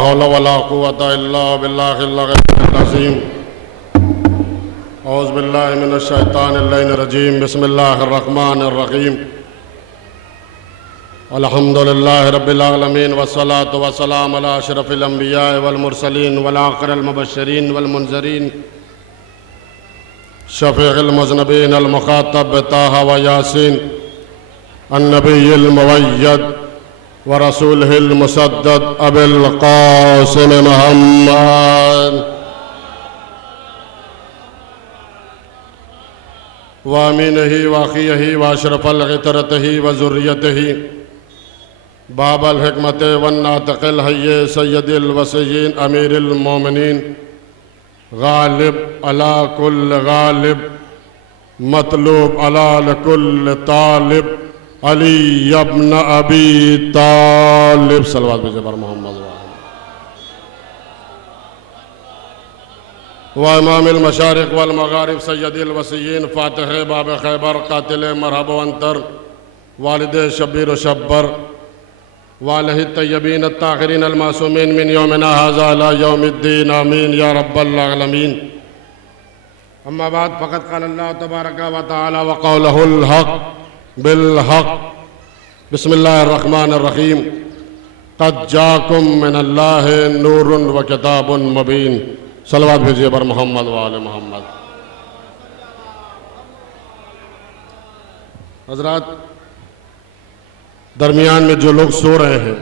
हौला वला कुव्वता इल्ला बिल्लाहिल अलीय्यिल अज़ीम। औज़ु बिल्लाहि मिनश शैतानिर रजीम। बिस्मिल्लाहिर रहमानिर रहीम। अल्हम्दुलिल्लाहि रब्बिल आलमीन वस्सलातु वस्सलामु अला अशरफिल अंबिया वल मुरसलीन वल आखिरिल मुबश्शिरीन वल मुनज़िरीन शफ़ीइल मुज़नबीन अल मुख़ातब ताहा व यासीन अन्नबिय्यिल मुवय्यद व रसूलिहिल मुसद्दद अबिल क़ासिम मुहम्मद व अमीनिही व अख़ीही व अशरफ़िल ग़ितरतिही व ज़ुर्रियतिही बाबल हिकमत वन नातिक़िल हय्य सय्यदिल वसिय्यीन अमीरिल मोमिनीन गालिब अला कुल्ल गालिब मतलूब अला कुल्ल तालिब अली इब्न अबी तालिब सल्लल्लाहु अलैहि वसल्लम मोहम्मद व इमामिल मशारिक़ वल मग़ारिब सय्यदिल वसिय्यीन फ़ातिह बाब ख़ैबर क़ातिल मरहब अंतर वालिद शब्बीर व शब्बर वालहि तय्यबीन अत्ताहिरीन अलमासूमीन मिन यौमिना हाज़ा इला यौमिद्दीन आमीन या रब्बल आलमीन। अम्मा बाद फ़क़द क़ाल अल्लाह तबारक व तआला व क़ौलुहुल हक़ बिल हक़। बिस्मिल्लाहिर रहमानिर रहीम। क़द जाअकुम मिनल्लाहि नूरुन व किताबुन मुबीन। सलवात भेजिए बर मोहम्मद व आले मोहम्मद। हज़रात, दरमियान में जो लोग सो रहे हैं,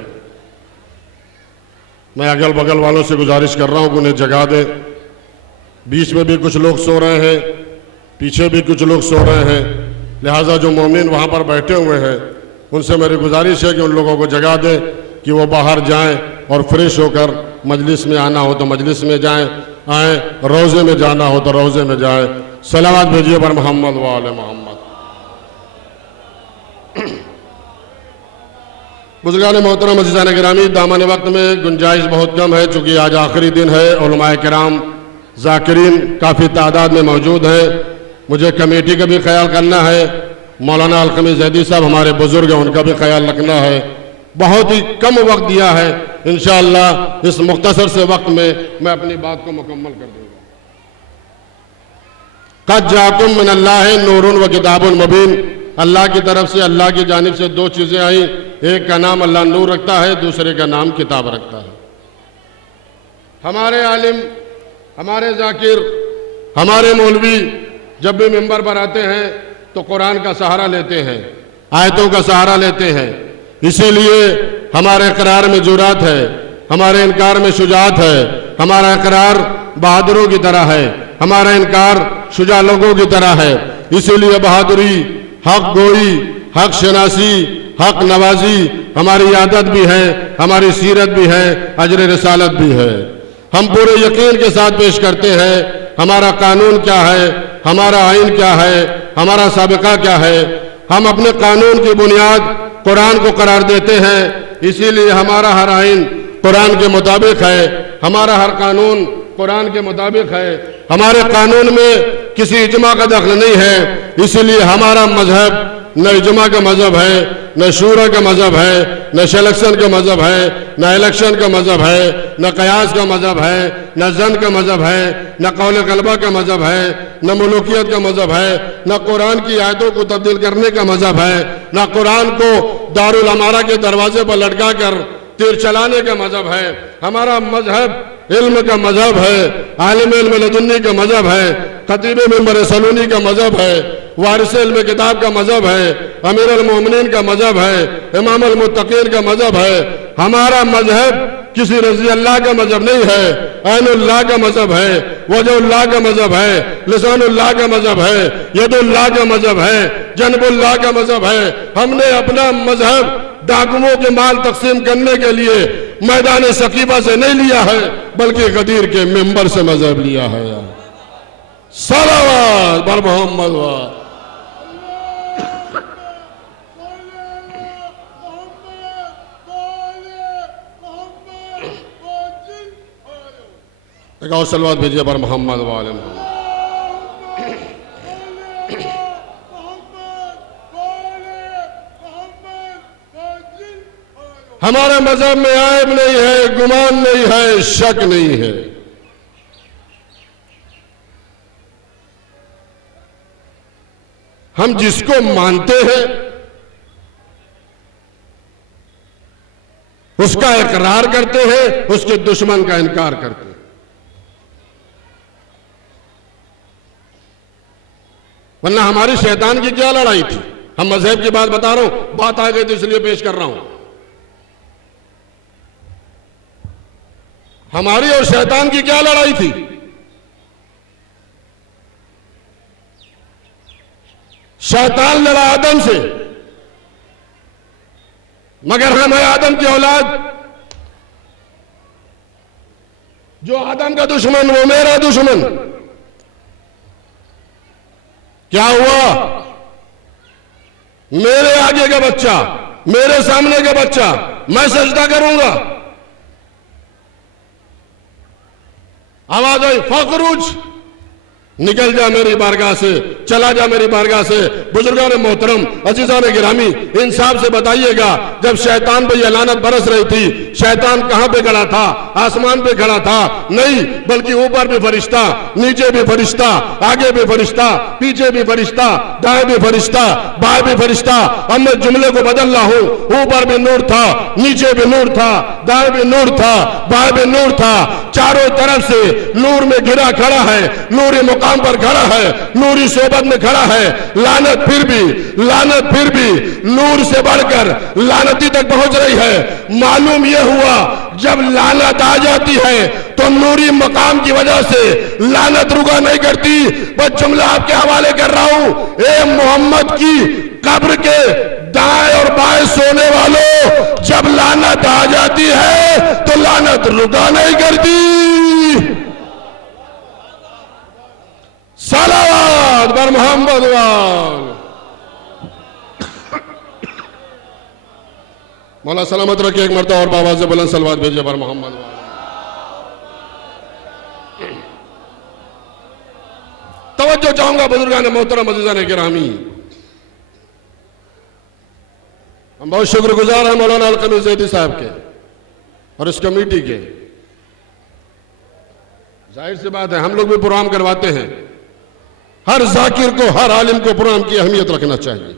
मैं अगल बगल वालों से गुजारिश कर रहा हूं कि उन्हें जगा दें। बीच में भी कुछ लोग सो रहे हैं, पीछे भी कुछ लोग सो रहे हैं, लिहाजा जो मोमिन वहां पर बैठे हुए हैं उनसे मेरी गुजारिश है कि उन लोगों को जगा दें कि वो बाहर जाएं और फ्रेश होकर मजलिस में आना हो तो मजलिस में आए, रोज़े में जाना हो तो रोज़े में जाए। सलावत भेजिए पर मोहम्मद व आले मोहम्मद। बुज़ुर्गान मोहतरम अज़ीज़ान गिरामी, दामन वक्त में गुंजाइश बहुत कम है चूँकि आज आखिरी दिन है। उलमाए किराम ज़ाकिरीन काफ़ी तादाद में मौजूद हैं। मुझे कमेटी का भी ख्याल करना है, मौलाना अलक़मी ज़ैदी साहब हमारे बुज़ुर्ग हैं, उनका भी ख्याल रखना है। बहुत ही कम वक्त दिया है, इंशाअल्लाह इस मुख्तसर से वक्त में मैं अपनी बात को मुकम्मल कर दूँगा। क़द जाअकुम मिनल्लाहि नूरुन व किताबुन मुबीन। अल्लाह की तरफ से, अल्लाह की जानिब से दो चीज़ें आई। एक का नाम अल्लाह नूर रखता है, दूसरे का नाम किताब रखता है। हमारे आलिम, हमारे जाकिर, हमारे मौलवी जब भी मिंबर पर आते हैं तो कुरान का सहारा लेते हैं, आयतों का सहारा लेते हैं। इसीलिए हमारे इकरार में जुरात है, हमारे इनकार में शुजात है। हमारा इकरार बहादुरों की तरह है, हमारा इनकार शुजा लोगों की तरह है। इसीलिए बहादुरी, हक गोई, हक शनासी, हक नवाजी हमारी आदत भी है, हमारी सीरत भी है, अजर रिसालत भी है। हम पूरे यकीन के साथ पेश करते हैं हमारा कानून क्या है, हमारा आइन क्या है, हमारा साबिका क्या है। हम अपने कानून की बुनियाद कुरान को करार देते हैं। इसीलिए हमारा हर आइन कुरान के मुताबिक है, हमारा हर कानून कुरान के मुताबिक है। हमारे कानून में किसी इजमा का दखल नहीं है। इसलिए हमारा मजहब न इजमा का मजहब है, न शूरा का मजहब है, न सिलेक्शन का मजहब है, न इलेक्शन का मजहब है, न कयास का मजहब है, न जन का मजहब है, न कौल कलबा का मजहब है, न मुलूकियत का मजहब है, न कुरान की आयतों को तब्दील करने का मजहब है, न कुरान को दारुल अमारा के दरवाजे पर लटका कर तीर चलाने का मजहब है। हमारा मजहब इल्म का मजहब है, आलिम इल्म लदुन्नी का मजहब है, खतीब मिंबर सलूनी का मजहब है, वारिस इल्म किताब का मजहब है, अमीर अल मोमिनीन का मजहब है, इमाम अल मुत्तकीन का मजहब है। हमारा मजहब किसी रज़ी अल्लाह का मजहब नहीं है, ऐनुल्लाह का मजहब है, वजहुल्लाह का मजहब है, लिसानुल्लाह का मजहब है, यदुल्लाह का मजहब है, जनबुल्लाह का मजहब है। हमने अपना मजहब डाकुओं के माल तकसीम करने के लिए मैदान सकीबा से नहीं लिया है, बल्कि गदीर के मिंबर से मजहब लिया है। सलावत बर मोहम्मद व एक और सलवात भेजिए बर मोहम्मद व आले मोहम्मद। हमारे मजहब में ऐब नहीं है, गुमान नहीं है, शक नहीं है। हम जिसको मानते हैं उसका इकरार करते हैं, उसके दुश्मन का इनकार करते हैं। वरना हमारी शैतान की क्या लड़ाई थी? हम मजहब की बात बता रहा हूं, बात आ गई तो इसलिए पेश कर रहा हूं। हमारी और शैतान की क्या लड़ाई थी? शैतान लड़ा आदम से, मगर हम है आदम की औलाद। जो आदम का दुश्मन वो मेरा दुश्मन। क्या हुआ? मेरे आगे का बच्चा, मेरे सामने का बच्चा, मैं सजदा करूंगा। आवाज आई, फखरुज, निकल जा मेरी बारगाह से, चला जा मेरी बारगाह से। बुजुर्गान मोहतरम, अजीजान गिरामी, इंसाफ से बताइएगा, जब शैतान पे यह लानत बरस रही थी, शैतान कहां पे खड़ा था? आसमान पे खड़ा था? नहीं, बल्कि ऊपर भी फरिश्ता, नीचे भी फरिश्ता, आगे भी फरिश्ता, पीछे भी फरिश्ता, दाएं भी फरिश्ता, बाएं भी फरिश्ता। अब मैं जुमले को बदल रहा हूं, ऊपर भी नूर था, नीचे भी नूर था, दाएं भी नूर था, बाएं भी नूर था। चारों तरफ से नूर में घिरा खड़ा है, नूरी मुकाम पर खड़ा है, नूरी सोबत में खड़ा है। लानत फिर भी नूर से बढ़कर लानती तक पहुंच रही है। मालूम यह हुआ, जब लानत आ जाती है तो नूरी मकाम की वजह से लानत रुका नहीं करती। बस जुमला आपके हवाले कर रहा हूं, ए मोहम्मद की कब्र के दाएं और बाएं सोने वालों, जब लानत आ जाती है तो लानत रुका नहीं करती। सलावत बर मोहम्मद वाल। मौला सलामत रखे, एक मरतबा और बाबा से बुलंद सलवात भेजे बर मोहम्मद वाल। तवज्जो चाहूंगा बुजुर्गान मोहतरम, अज़ीज़ान गिरामी, हम बहुत शुक्रगुजार हैं मौलाना अलकमी ज़ैदी साहब के और इस कमेटी के। जाहिर सी बात है, हम लोग भी प्रोग्राम करवाते हैं। हर जाकिर को, हर आलिम को प्रोग्राम की अहमियत रखना चाहिए।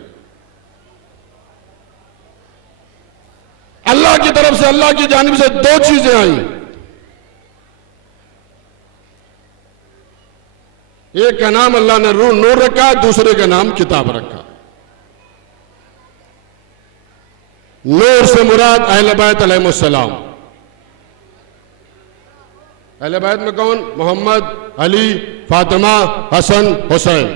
अल्लाह की तरफ से, अल्लाह की जानिब से दो चीजें आई। एक का नाम अल्लाह ने नूर रखा, दूसरे का नाम किताब रखा। नूर से मुराद अहले बैत अलैहिमुस्सलाम। अहले बैत में कौन? मोहम्मद, अली, फातिमा, हसन, हुसैन।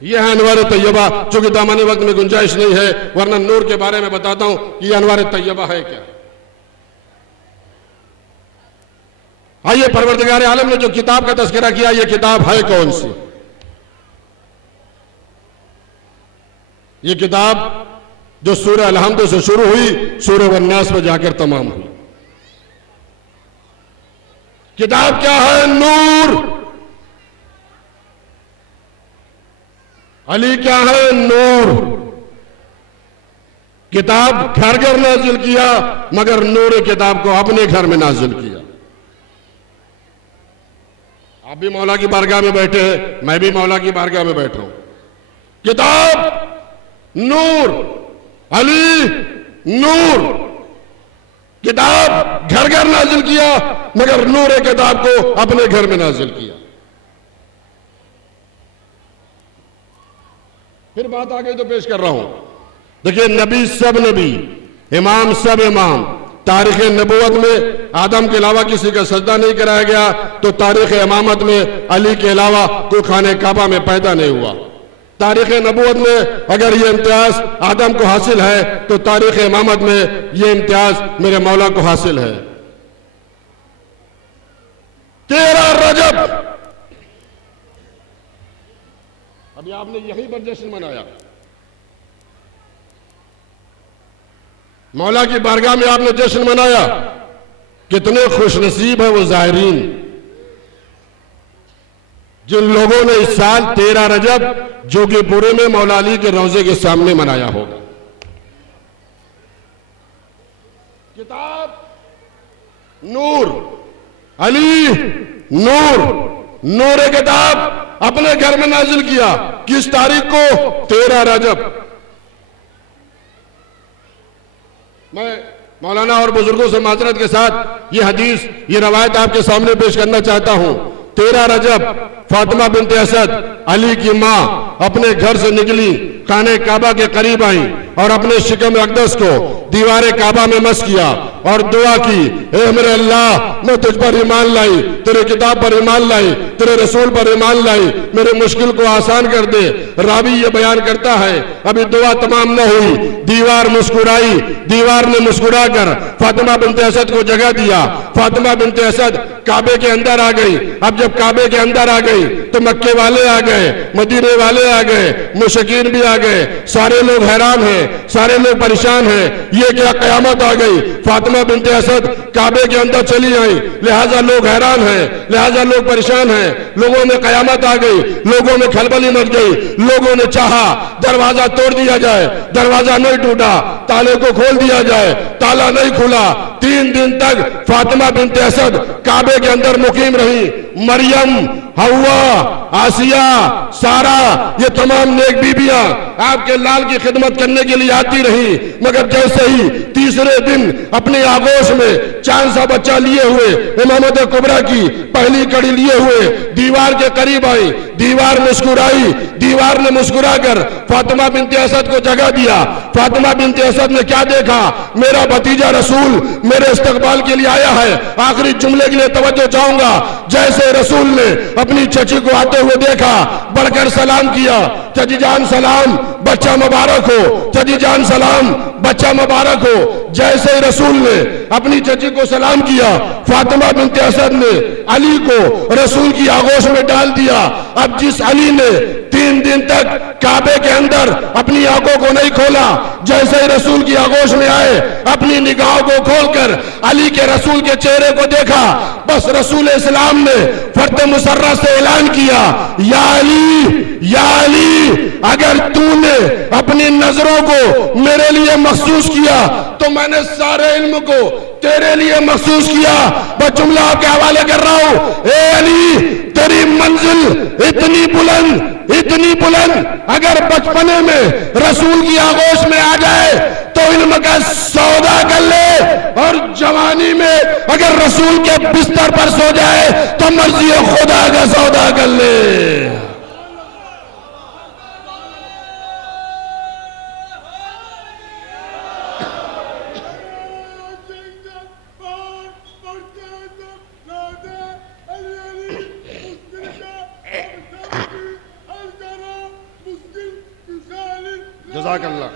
यह है अनवार तैयबा। चूंकि दामनी वक्त में गुंजाइश नहीं है, वरना नूर के बारे में बताता हूं कि यह अनवार तैयबा है क्या। आइए, परवरदिगार आलम ने जो किताब का तज़किरा किया, यह किताब है कौन सी? यह किताब जो सूरह अलहम्द से शुरू हुई, सूरह वन्नास में जाकर तमाम हुई। किताब क्या है? नूर। अली क्या है? नूर। किताब घर घर नाजिल किया, मगर नूर किताब को अपने घर में नाजिल किया। आप भी मौला की बारगाह में बैठे हैं, मैं भी मौला की बारगाह में बैठ रहा हूं। किताब नूर, अली नूर। किताब घर घर नाजिल किया, मगर नूर किताब को अपने घर में नाजिल किया। फिर बात आ गई तो पेश कर रहा हूं। देखिए, नबी सब नबी, इमाम सब इमाम। तारीख नबूवत में आदम के अलावा किसी का सजदा नहीं कराया गया, तो तारीख इमामत में अली के अलावा कोई खाने काबा में पैदा नहीं हुआ। तारीख नबूवत में अगर ये इम्तियाज आदम को हासिल है, तो तारीख इमामत में ये इम्तियाज मेरे मौला को हासिल है। 13 रजब, अभी आपने यहीं पर जश्न मनाया। मौला की बारगाह में आपने जश्न मनाया। कितने खुशनसीब है वो ज़ायरीन जिन लोगों ने इस साल 13 रजब जोगीपुरे में मौला अली के रौजे के सामने मनाया होगा। नूर, अली नूर, नूर किताब अपने घर में नाजिल किया। किस तारीख को? 13 रजब। मैं मौलाना और बुजुर्गों से माजरत के साथ ये हदीस, ये रवायत आपके सामने पेश करना चाहता हूं। 13 रजब फातिमा बिनते असद, अली की मां, अपने घर से निकली, खाने काबा के करीब आई और अपने शिकम अक़दस को दीवारे काबा में मस किया और दुआ की, ए मेरे अल्लाह, मैं तुझ पर ईमान लाई, तेरे किताब पर ईमान लाई, तेरे रसूल पर ईमान लाई, मेरे मुश्किल को आसान कर दे। रावी ये बयान करता है, अभी दुआ तमाम न हुई, दीवार मुस्कुराई, दीवार ने मुस्कुरा कर फातिमा बिनते असद को जगह दिया। फातिमा बिनते असद काबे के अंदर आ गई। अब जब काबे के अंदर आ गई तो मक्के वाले आ गए, मदीने वाले आ गए, मुशकिन भी आ गए, सारे लोग हैरान हैं, सारे लोग परेशान हैं, ये क्या कयामत आ गई। फातिमा बिनते असद काबे के अंदर चली आई, लिहाजा लोग हैरान हैं, लिहाजा लोग परेशान हैं, लोगों में कयामत आ गई, लोगों में खलबली मच गई। लोगों ने चाहा दरवाजा तोड़ दिया जाए, दरवाजा नहीं टूटा, ताले को खोल दिया जाए, ताला नहीं खुला। 3 दिन तक फातिमा बिनते असद काबे के अंदर मुकीम रही। मरियम, हवा, आसिया, सारा, ये तमाम नेक बीबियां आपके लाल की खिदमत करने के लिए आती रही, मगर जैसे ही तीसरे दिन अपने आगोश में चांद सा बच्चा लिए हुए, इमामत कुबरा की पहली कड़ी लिए हुए दीवार के करीब आई, दीवार मुस्कुराई, दीवार ने मुस्कुराकर फातिमा बिनते असद को जगह दिया। फातिमा बिनते असद ने क्या देखा? मेरा भतीजा रसूल मेरे इस्तकबाल के लिए आया है। आखिरी जुमले के लिए तवज्जो चाहूंगा। जैसे रसूल ने अपनी चची को आते हुए देखा, बढ़कर सलाम किया, चची जान सलाम, बच्चा मुबारक हो, चची जान सलाम, बच्चा मुबारक हो। जैसे ही रसूल ने अपनी चची को सलाम किया, फातिमा बिनते असद ने अली को रसूल की आगोश में डाल दिया। अब जिस अली ने 3 दिन तक काबे के अंदर अपनी आंखों को नहीं खोला, जैसे ही रसूल की आगोश में आए, अपनी निगाहों को खोलकर अली के रसूल के चेहरे को देखा, बस रसूल इस्लाम ने फर्द मुसर्रा से ऐलान किया, या अली, या अली, अगर तूने अपनी नजरों को मेरे लिए मखसूस किया तो मैंने सारे इल्म को तेरे लिए मखसूस किया। बस जुमला आपके हवाले कर रहा हूं, ए अली, तेरी मंजिल इतनी बुलंद, इतनी बुलंद, अगर बचपने में रसूल की आगोश में आ जाए तो इल्म का सौदा कर ले, और जवानी में अगर रसूल के बिस्तर पर सो जाए तो मर्जी खुदा का सौदा कर ले। जज़ाकल्लाह।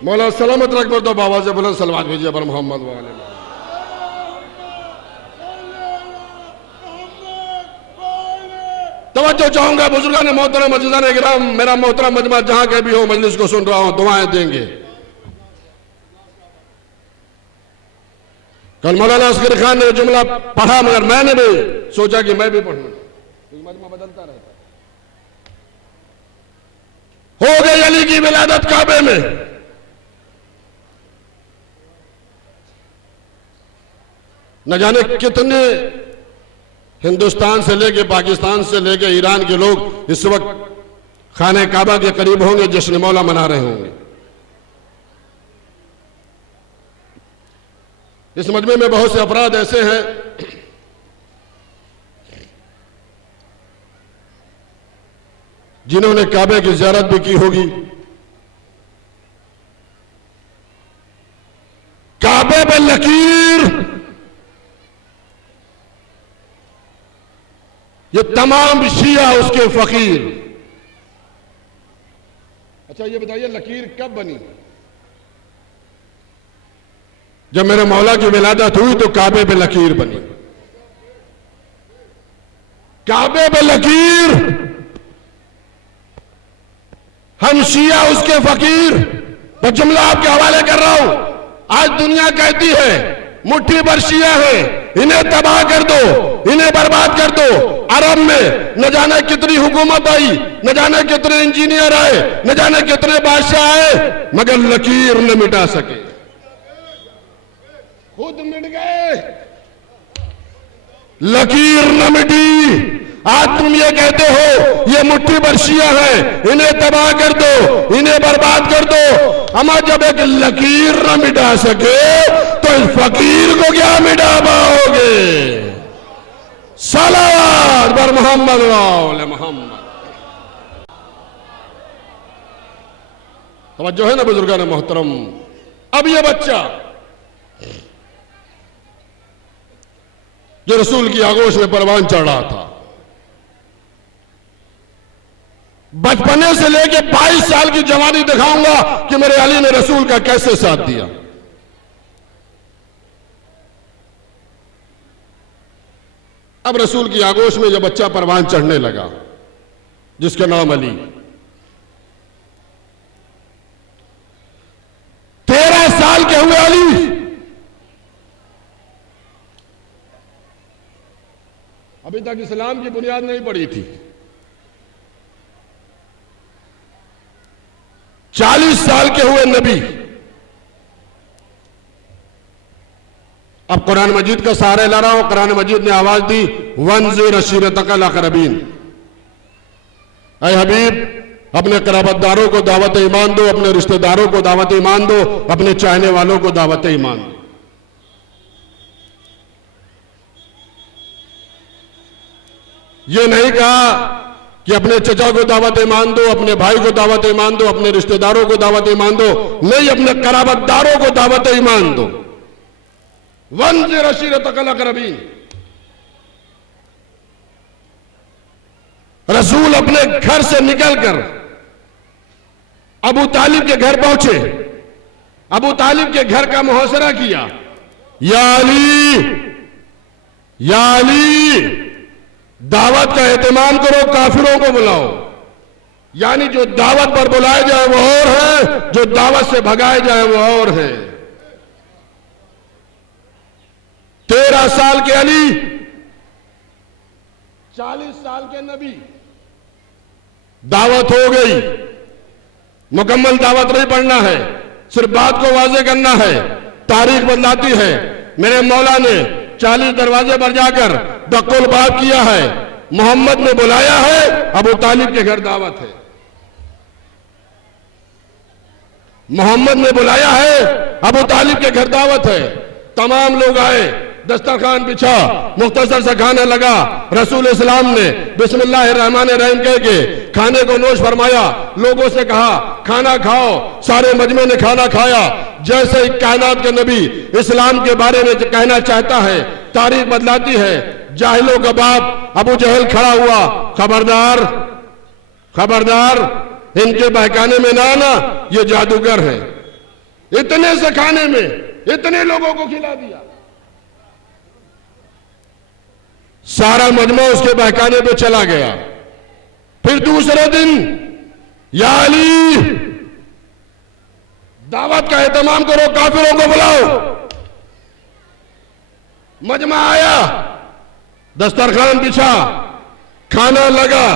मौला सलामत रख दो, बाबा से बुलंद सलवात भेजिए पर मोहम्मद वाले। तवज्जो चाहूंगा बुजुर्गान मोहतरम अज़ीज़ान इकराम, मेरा मोहतरम मजमा जहां के भी हो मजलिस को सुन रहा हूं, दुआएं देंगे। कल मौलाना असगर खान ने जुमला पढ़ा, मगर मैंने भी सोचा कि मैं भी पढ़ूं, मजमा बदलता रहता। हो गई अली की विलादत काबे में। न जाने कितने हिंदुस्तान से लेके, पाकिस्तान से लेके ईरान के लोग इस वक्त खाने काबा के करीब होंगे, जश्न मौला मना रहे होंगे। इस मजमे में बहुत से अफराद ऐसे हैं जिन्होंने काबे की ज़ियारत भी की होगी। काबे पे लकीर, ये तमाम शिया उसके फकीर। अच्छा ये बताइए लकीर कब बनी? जब मेरे मौला की विलादत हुई तो काबे पे लकीर बनी। काबे पे लकीर, हम शिया उसके फकीर। मैं जुमला आपके हवाले कर रहा हूं। आज दुनिया कहती है मुट्ठी भर शिया है, इन्हें तबाह कर दो, इन्हें बर्बाद कर दो। अरब में न जाने कितनी हुकूमत आई, न जाने कितने इंजीनियर आए, न जाने कितने बादशाह आए, मगर लकीर न मिटा सके। खुद मिट गए, लकीर न मिटी। आज तुम ये कहते हो ये मुट्ठी भर शिया हैं, इन्हें तबाह कर दो, इन्हें बर्बाद कर दो। अमा जब एक लकीर न मिटा सके तो इस फकीर को क्या मिटा पाओगे? सलावत बर मोहम्मद वाले मोहम्मद। तवज्जो है ना बुजुर्गान मोहतरम। अब ये बच्चा जो रसूल की आगोश में परवान चढ़ रहा था, बचपने से लेके 22 साल की जवानी दिखाऊंगा कि मेरे अली ने रसूल का कैसे साथ दिया। अब रसूल की आगोश में जब बच्चा परवान चढ़ने लगा जिसका नाम अली, 13 साल के हुए अली अभी तक इस्लाम की बुनियाद नहीं पड़ी थी। 40 साल के हुए नबी अब कुरान मजीद का सहारा ला रहा हूं। कुरान मजीद ने आवाज दी, वंज़िर अशीरतकल अक़रबीन। ऐ हबीब, अपने कराबतदारों को दावत ईमान दो, अपने रिश्तेदारों को दावत ईमान दो, अपने चाहने वालों को दावत ईमान दो। ये नहीं कहा कि अपने चचा को दावत ईमान दो, अपने भाई को दावत ईमान दो, अपने रिश्तेदारों को दावत ईमान दो, नहीं, अपने कराबतदारों को दावत ईमान दो। वंज़िर अशीरतकल अक़रबीन। रसूल अपने घर से निकलकर अबू तालिब के घर पहुंचे, अबू तालिब के घर का मुहासरा किया। या अली, या अली, दावत का एहतमाम करो, काफिरों को बुलाओ। यानी जो दावत पर बुलाए जाए वो और है, जो दावत से भगाए जाए वो और है। 13 साल के अली, 40 साल के नबी। दावत हो गई, मुकम्मल दावत नहीं पढ़ना है, सिर्फ बात को वाज़ेह करना है। तारीख बदलाती है। मेरे मौला ने 40 दरवाजे पर जाकर दक्कुल बात किया है। मोहम्मद ने बुलाया है, अबू तालिब के घर दावत है। मोहम्मद ने बुलाया है, अबू तालिब के घर दावत है। तमाम लोग आए, दस्तरखान बिछा, मुख्तसर सा खाना लगा। रसूल इस्लाम ने बिस्मिल्लाहिर्रहमानिर्रहीम कह के खाने को नोश फरमाया। लोगों से कहा खाना खाओ। सारे मजमे ने खाना खाया। जैसे ही कायनात के नबी इस्लाम के बारे में कहना चाहता है, तारीख बदलाती है। जाहिलों का बाप अबू जहल खड़ा हुआ, खबरदार, खबरदार, इनके बहकाने में ना आना, ये जादूगर है। इतने से खाने में इतने लोगों को खिला दिया। सारा मजमा उसके बहकाने पे चला गया। फिर दूसरे दिन, या अली, दावत का एहतमाम करो, काफिरों को बुलाओ। मजमा आया, दस्तरखान बिछा, खाना लगा।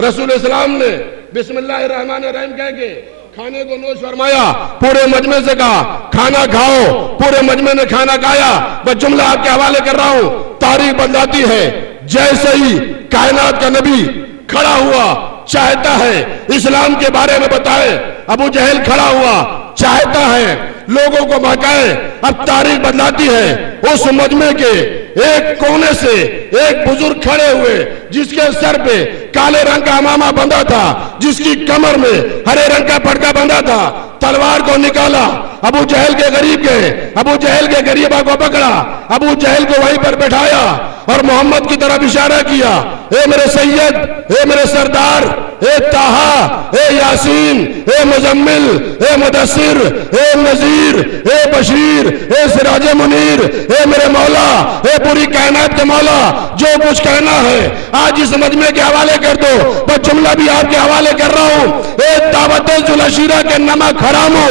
रसूल इस्लाम ने बिस्मिल्लाहिर्रहमानिर्रहीम कह के खाने को नोश फरमाया। पूरे मजमे से कहा खाना खाओ। पूरे मजमे ने खाना खाया। बस जुमला आपके हवाले कर रहा हूं, तारीख बदलाती है। जैसे ही कायनात का नबी खड़ा हुआ, चाहता है इस्लाम के बारे में बताए। अबू जहल खड़ा हुआ, चाहता है लोगों को बहकाए। अब तारीख बदलाती है। उस मजमे के एक कोने से एक बुजुर्ग खड़े हुए, जिसके सर पे काले रंग का अमामा बंधा था, जिसकी कमर में हरे रंग का पटका बंधा था। तलवार को निकाला, अबू जहल के करीब गए, अबू जहल के गरीबा को पकड़ा, अबू जहल को वहीं पर बैठाया और मोहम्मद की तरफ इशारा किया, ए मेरे सैयद, ए मेरे सरदार, ए ताहा, ए यासीन, ए मुजम्मिल, ए मुदस्सिर, ए नजीर, ए बशीर, ए सिराज मुनीर, ए मेरे मौला, ए पूरी कायनात के मौला, जो कुछ कहना है आज इस मजमे के हवाले कर दो। बस जुमला भी आपके हवाले कर रहा हूं। ए दावत जुलशीरा के नमक हरामो,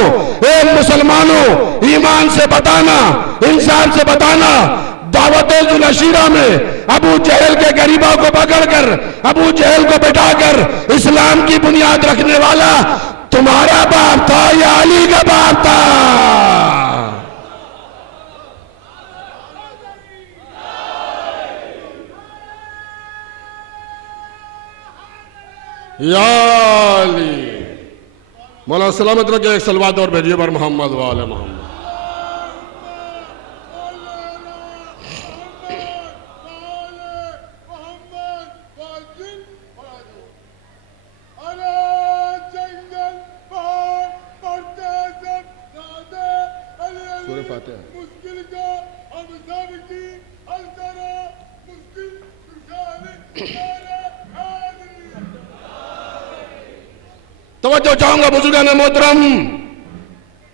ए मुसलमानों, ईमान से बताना, इंसाफ से बताना। दावत जुलशीरा में अबू जहल के गरीबा को पकड़कर, अबू जहल को बैठाकर इस्लाम की बुनियाद रखने वाला तुम्हारा बाप था या अली का बाप था? या अली। मौला सलामत रखे। एक सलवात और भेजिए पर मोहम्मद वाले मोहम्मद। सूरह फातिहा। तवज्जो चाहूंगा बुजुर्गान मोहतरम,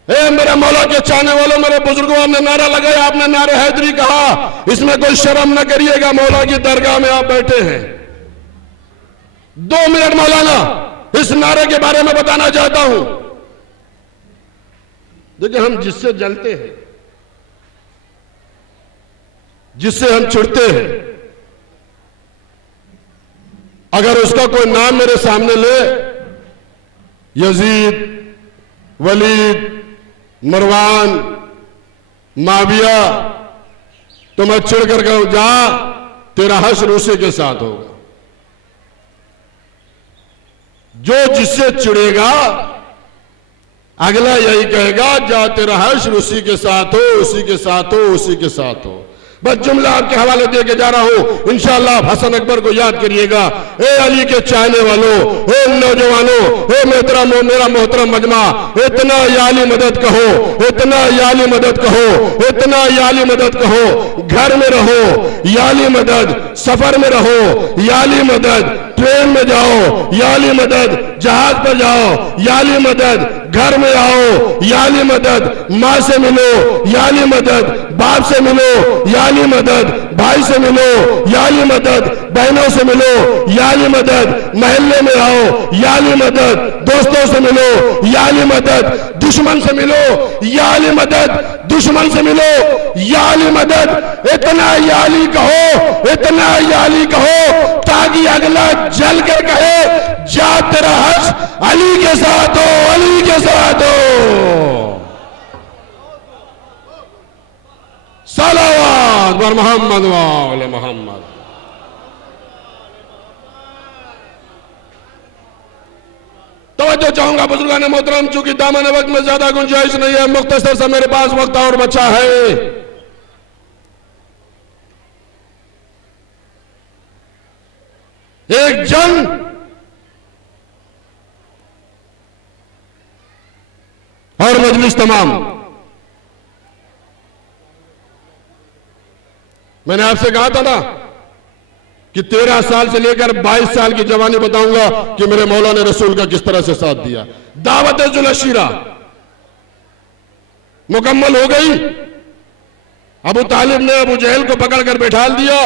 मेरे मौला के चाहने वालों, मेरे बुजुर्गों, आपने नारा लगाया, आपने नारे हैदरी कहा, इसमें कोई शर्म न करिएगा। मौला की दरगाह में आप बैठे हैं। 2 मिनट मौलाना इस नारे के बारे में बताना चाहता हूं। देखिए, हम जिससे जलते हैं, जिससे हम चिढ़ते हैं, अगर उसका कोई नाम मेरे सामने ले, यजीद, वलीद, मरवान, माविया, तो मैं चिढ़ कर कहूं जा, तेरा हश्र उसी के साथ होगा। जो जिससे चिढ़ेगा अगला यही कहेगा, जा तेरा हश्र उसी के साथ हो, उसी के साथ हो, उसी के साथ हो। बस जुमला आपके हवाले दे के जा रहा हूं, इंशाअल्लाह हसन अकबर को याद करिएगा। ए अली के चाहने वालों, ए नौजवानों, ए मेरा मोहतरम मजमा, इतना याली मदद कहो, इतना याली मदद कहो, इतना याली मदद कहो। घर में रहो याली मदद, सफर में रहो याली मदद, ट्रेन में जाओ याली मदद, जहाज पर जाओ याली मदद, घर में आओ याली मदद, माँ से मिलो याली मदद, बाप से मिलो याली मदद, भाई से मिलो याली मदद, बहनों से मिलो याली मदद, महल्ले में आओ याली मदद, दोस्तों से मिलो याली मदद, दुश्मन से मिलो याली मदद, दुश्मन से मिलो याली मदद। इतना याली कहो, इतना याली कहो, ताकि अगला जल कर कहे, जा तेरा हश्र अली के साथ हो, अली के साथ हो। सलावत बर मोहम्मद वाले मोहम्मद। तवज्जो चाहूंगा बुजुर्गान मोहतरम, चूंकि दामन वक्त में ज्यादा गुंजाइश नहीं है, मुख्तसर से मेरे पास वक्त और बचा है। एक जंग और मजलिस तमाम। मैंने आपसे कहा था ना कि 13 साल से लेकर 22 साल की जवानी बताऊंगा कि मेरे मौला ने रसूल का किस तरह से साथ दिया। दावत जुलशीरा मुकम्मल हो गई। अबू तालिब ने अबू जहल को पकड़कर बैठा दिया।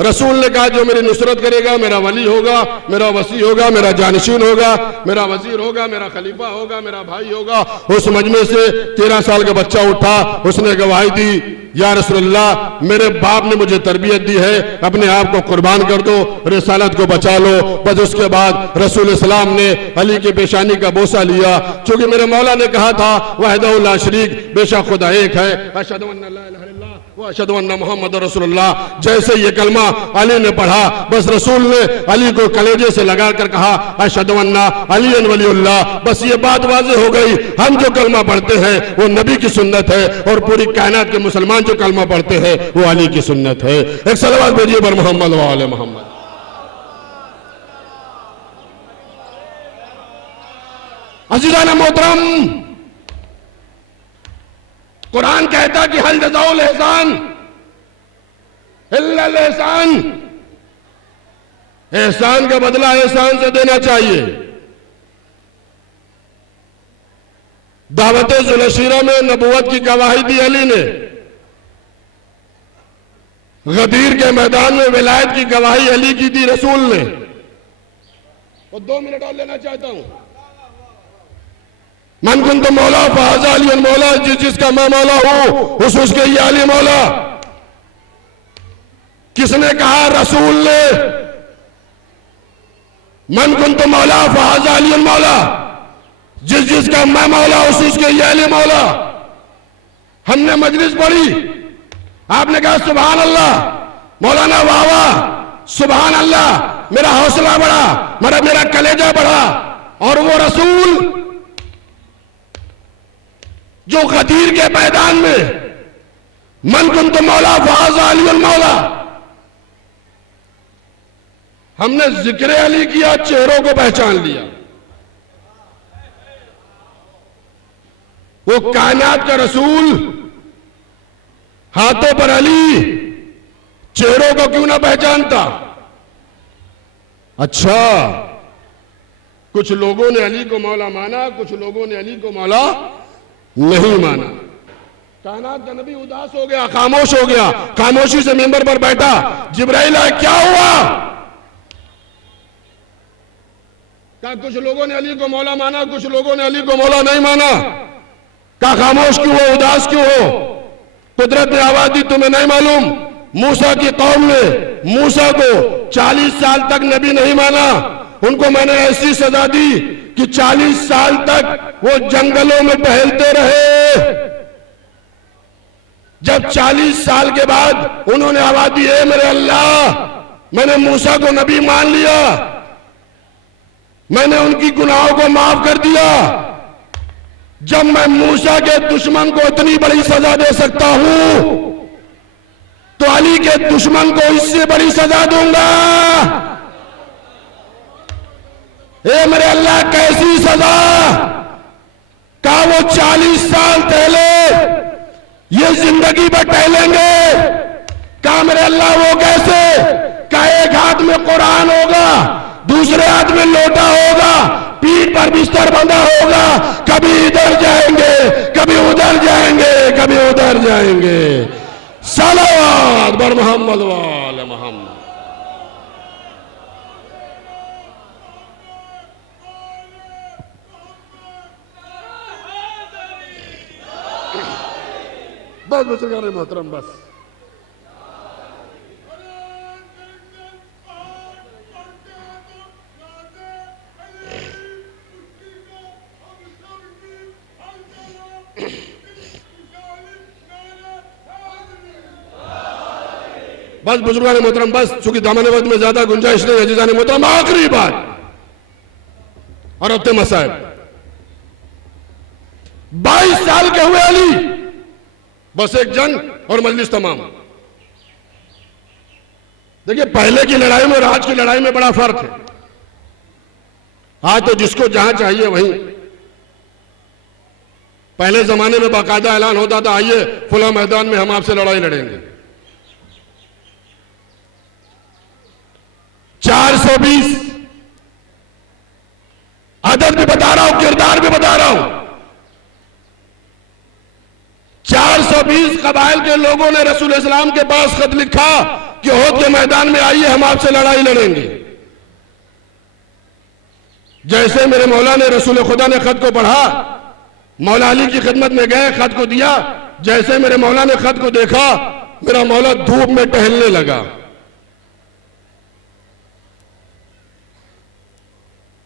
रसूल ने कहा जो मेरी नुसरत करेगा मेरा वली होगा, मेरा वसी होगा, मेरा जानशीन होगा, मेरा वजीर होगा, मेरा खलीफा होगा, मेरा भाई होगा। उस मजमे से 13 साल का बच्चा उठा, उसने गवाही दी, या रसूलल्लाह मेरे बाप ने मुझे तरबियत दी है, अपने आप को कुर्बान कर दो, रिसालत को बचा लो। बस उसके बाद रसूल इस्लाम ने अली की पेशानी का बोसा लिया, क्योंकि मेरे मौला ने कहा था वहदहु ला शरीक, बेशक खुदा एक है, अशहदु अन्ना ला इलाहा इल्लल्लाह व अशहदु अन्ना मुहम्मद रसूलुल्लाह। जैसे ये कलमा अली ने पढ़ा, बस रसूल ने अली को कलेजे से लगा कर कहा अशहदु अन्ना अली वलीउल्लाह। बस ये बात वाज़ेह हो गई, हम जो कलमा पढ़ते हैं वो नबी की सुन्नत है, और पूरी कायनात के मुसलमान जो कलमा पढ़ते हैं वो अली की सुन्नत है। एक सलावत भेजिए बर मोहम्मद व आले मोहम्मद। अज़ीज़ान मोहतरम, कुरान कहता कि हल जज़ाउल एहसान इल्लल एहसान, एहसान का बदला एहसान से देना चाहिए। दावत जुलशीरा में नबुवत की गवाही दी अली ने, गदीर के मैदान में विलायत की गवाही अली की दी रसूल ने। और 2 मिनट और लेना चाहता हूं। मन कुंतु मौला फहाज़ा अली मौला, जिसका मैं मौला हूं उसके ये अली मौला। किसने कहा? रसूल ने। मन कुंतु मौला फहाज़ा अली मौला, जिसका मैं मौला उसके ये अली मौला। हमने मजलिस पढ़ी, आपने कहा सुभान अल्लाह, मौलाना वाह वाह, सुभान अल्लाह, मेरा हौसला बढ़ा, मेरा कलेजा बढ़ा। और वो रसूल जो गदीर के मैदान में मन कुंतु मौला फहाज़ा अली मौला, हमने जिक्र अली किया, चेहरों को पहचान लिया। वो कायनात का रसूल, हाथों पर अली, चेहरों को क्यों ना पहचानता? अच्छा, कुछ लोगों ने अली को मौला माना, कुछ लोगों ने अली को मौला नहीं माना। कायनात का नबी उदास हो गया, खामोश हो गया, खामोशी से मिंबर पर बैठा। जिब्राइल आए, क्या हुआ? क्या कुछ लोगों ने अली को मौला माना, कुछ लोगों ने अली को मौला नहीं माना? क्या खामोश क्यों हो, उदास क्यों हो? कुदरत ने आवाज दी, तुम्हें नहीं मालूम? मूसा की कौम ने मूसा को 40 साल तक नबी नहीं माना। उनको मैंने ऐसी सजा दी कि 40 साल तक वो जंगलों में टहलते रहे। जब 40 साल के बाद उन्होंने आवाज दी, ए मेरे अल्लाह, मैंने मूसा को नबी मान लिया, मैंने उनकी गुनाहों को माफ कर दिया। जब मैं मूसा के दुश्मन को इतनी बड़ी सजा दे सकता हूं, तो अली के दुश्मन को इससे बड़ी सजा दूंगा। ए मेरे अल्लाह, कैसी सजा? का वो 40 साल टहले, ये जिंदगी पर टहलेंगे? का मेरे अल्लाह वो कैसे? का एक हाथ में कुरान होगा, दूसरे हाथ में लोटा होगा, पीठ पर बिस्तर बंधा होगा, कभी इधर जाएंगे, कभी उधर जाएंगे, कभी उधर जाएंगे। सलावत बर मोहम्मद वाले मोहम्मद। बस बुजुर्गान मोहतरम, बस बस बुजुर्गान मोहतरम, बस। चूंकि दामन वक्त में ज्यादा गुंजाइश नहीं है। अजीजान मोहतरम, आखिरी बात और अब मसाइब। 22 साल के हुए अली, बस एक जंग और मजलिस तमाम। देखिए, पहले की लड़ाई में और आज की लड़ाई में बड़ा फर्क है। आज तो जिसको जहां चाहिए वहीं। पहले जमाने में बाकायदा ऐलान होता था, आइए फुला मैदान में हम आपसे लड़ाई लड़ेंगे। 420 अदद भी बता रहा हूं, किरदार भी बता रहा हूं। 420 कबाइल के लोगों ने रसूल इस्लाम के पास खत लिखा कि ओहद के मैदान में आइए, हम आपसे लड़ाई लड़ेंगे। जैसे मेरे मौला ने, रसूल खुदा ने खत को पढ़ा, मौला अली की खिदमत में गए, खत को दिया। जैसे मेरे मौला ने खत को देखा, मेरा मौला धूप में टहलने लगा।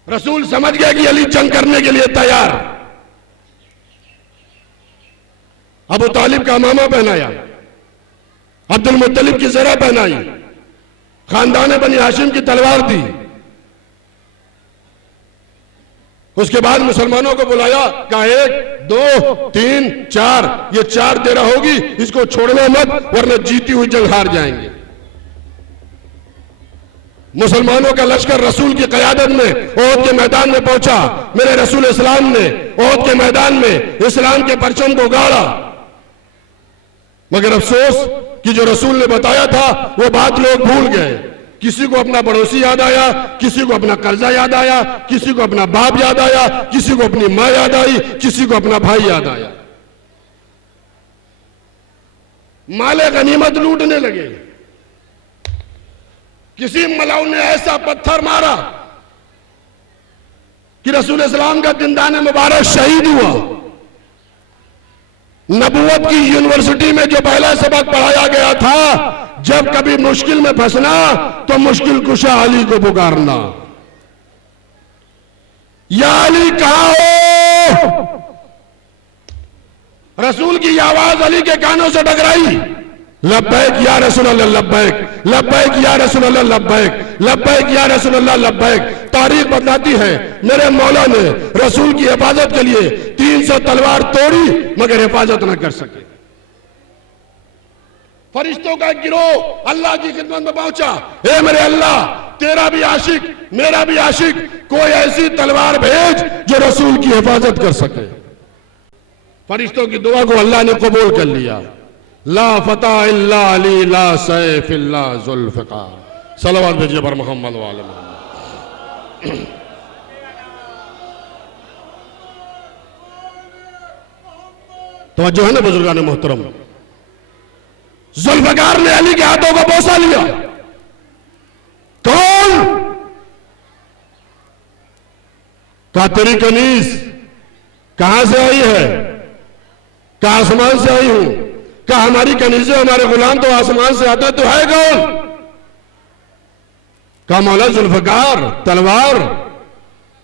रसूल समझ गया कि अली जंग करने के लिए तैयार। अबू तालिब का अमामा पहनाया, अब्दुल मुत्तलिब की ज़रा पहनाई, खानदान बनी हाशिम की तलवार दी। उसके बाद मुसलमानों को बुलाया, कहा 1 2 3 4, ये 4 देरा होगी, इसको छोड़ना मत, वरना जीती हुई जंग हार जाएंगे। मुसलमानों का लश्कर रसूल की क़यादत में ओहद के मैदान में पहुंचा। मेरे रसूल इस्लाम ने ओहद के मैदान में इस्लाम के परचम को गाड़ा। मगर अफसोस कि जो रसूल ने बताया था वो बात लोग भूल गए। किसी को अपना पड़ोसी याद आया, किसी को अपना कर्जा याद आया, किसी को अपना बाप याद आया, किसी को अपनी मां याद आई, किसी को अपना भाई याद आया। माले गनीमत लूटने लगे। किसी मलाऊ ने ऐसा पत्थर मारा कि रसूल इस्लाम का दिंदाने मुबारक शहीद हुआ। नबूवत की यूनिवर्सिटी में जो पहला सबक पढ़ाया गया था, जब कभी मुश्किल में फंसना तो मुश्किल कुशा अली को पुकारना। या अली कहां हो? रसूल की आवाज अली के कानों से टकराई, लब्बैक या रसूल अल्लाह लब्बैक, लब्बैक या रसूल अल्लाह लब्बैक, लब्बैक या रसूल अल्लाह लब्बैक। तारीख बताती है मेरे मौला ने रसूल की हिफाजत के लिए 300 तलवार तोड़ी मगर हिफाजत न कर सके। फरिश्तों का एक गिरोह अल्लाह की खिदमत में पहुंचा, ए मेरे अल्लाह तेरा भी आशिक मेरा भी आशिक, कोई ऐसी तलवार भेज जो रसूल की हिफाजत कर सके। फरिश्तों की दुआ को अल्लाह ने कबूल कर लिया। ला फतह इल्ला अली ला सैफ इल्ला जुल्फ़िकार। सलावत भेजिए पर मोहम्मद वाले मोहम्मद। तो जो है ना बुजुर्गान मोहतरम, जुल्फ़िकार ने अली के हाथों को बोसा लिया। कौन? कहा तेरी कनीज कहां से आई है? कहा आसमान से आई हूं। कहा हमारी कनीज़ें हमारे गुलाम तो आसमान से आते, तो है कौन? कहा मौला जुल्फ़िकार तलवार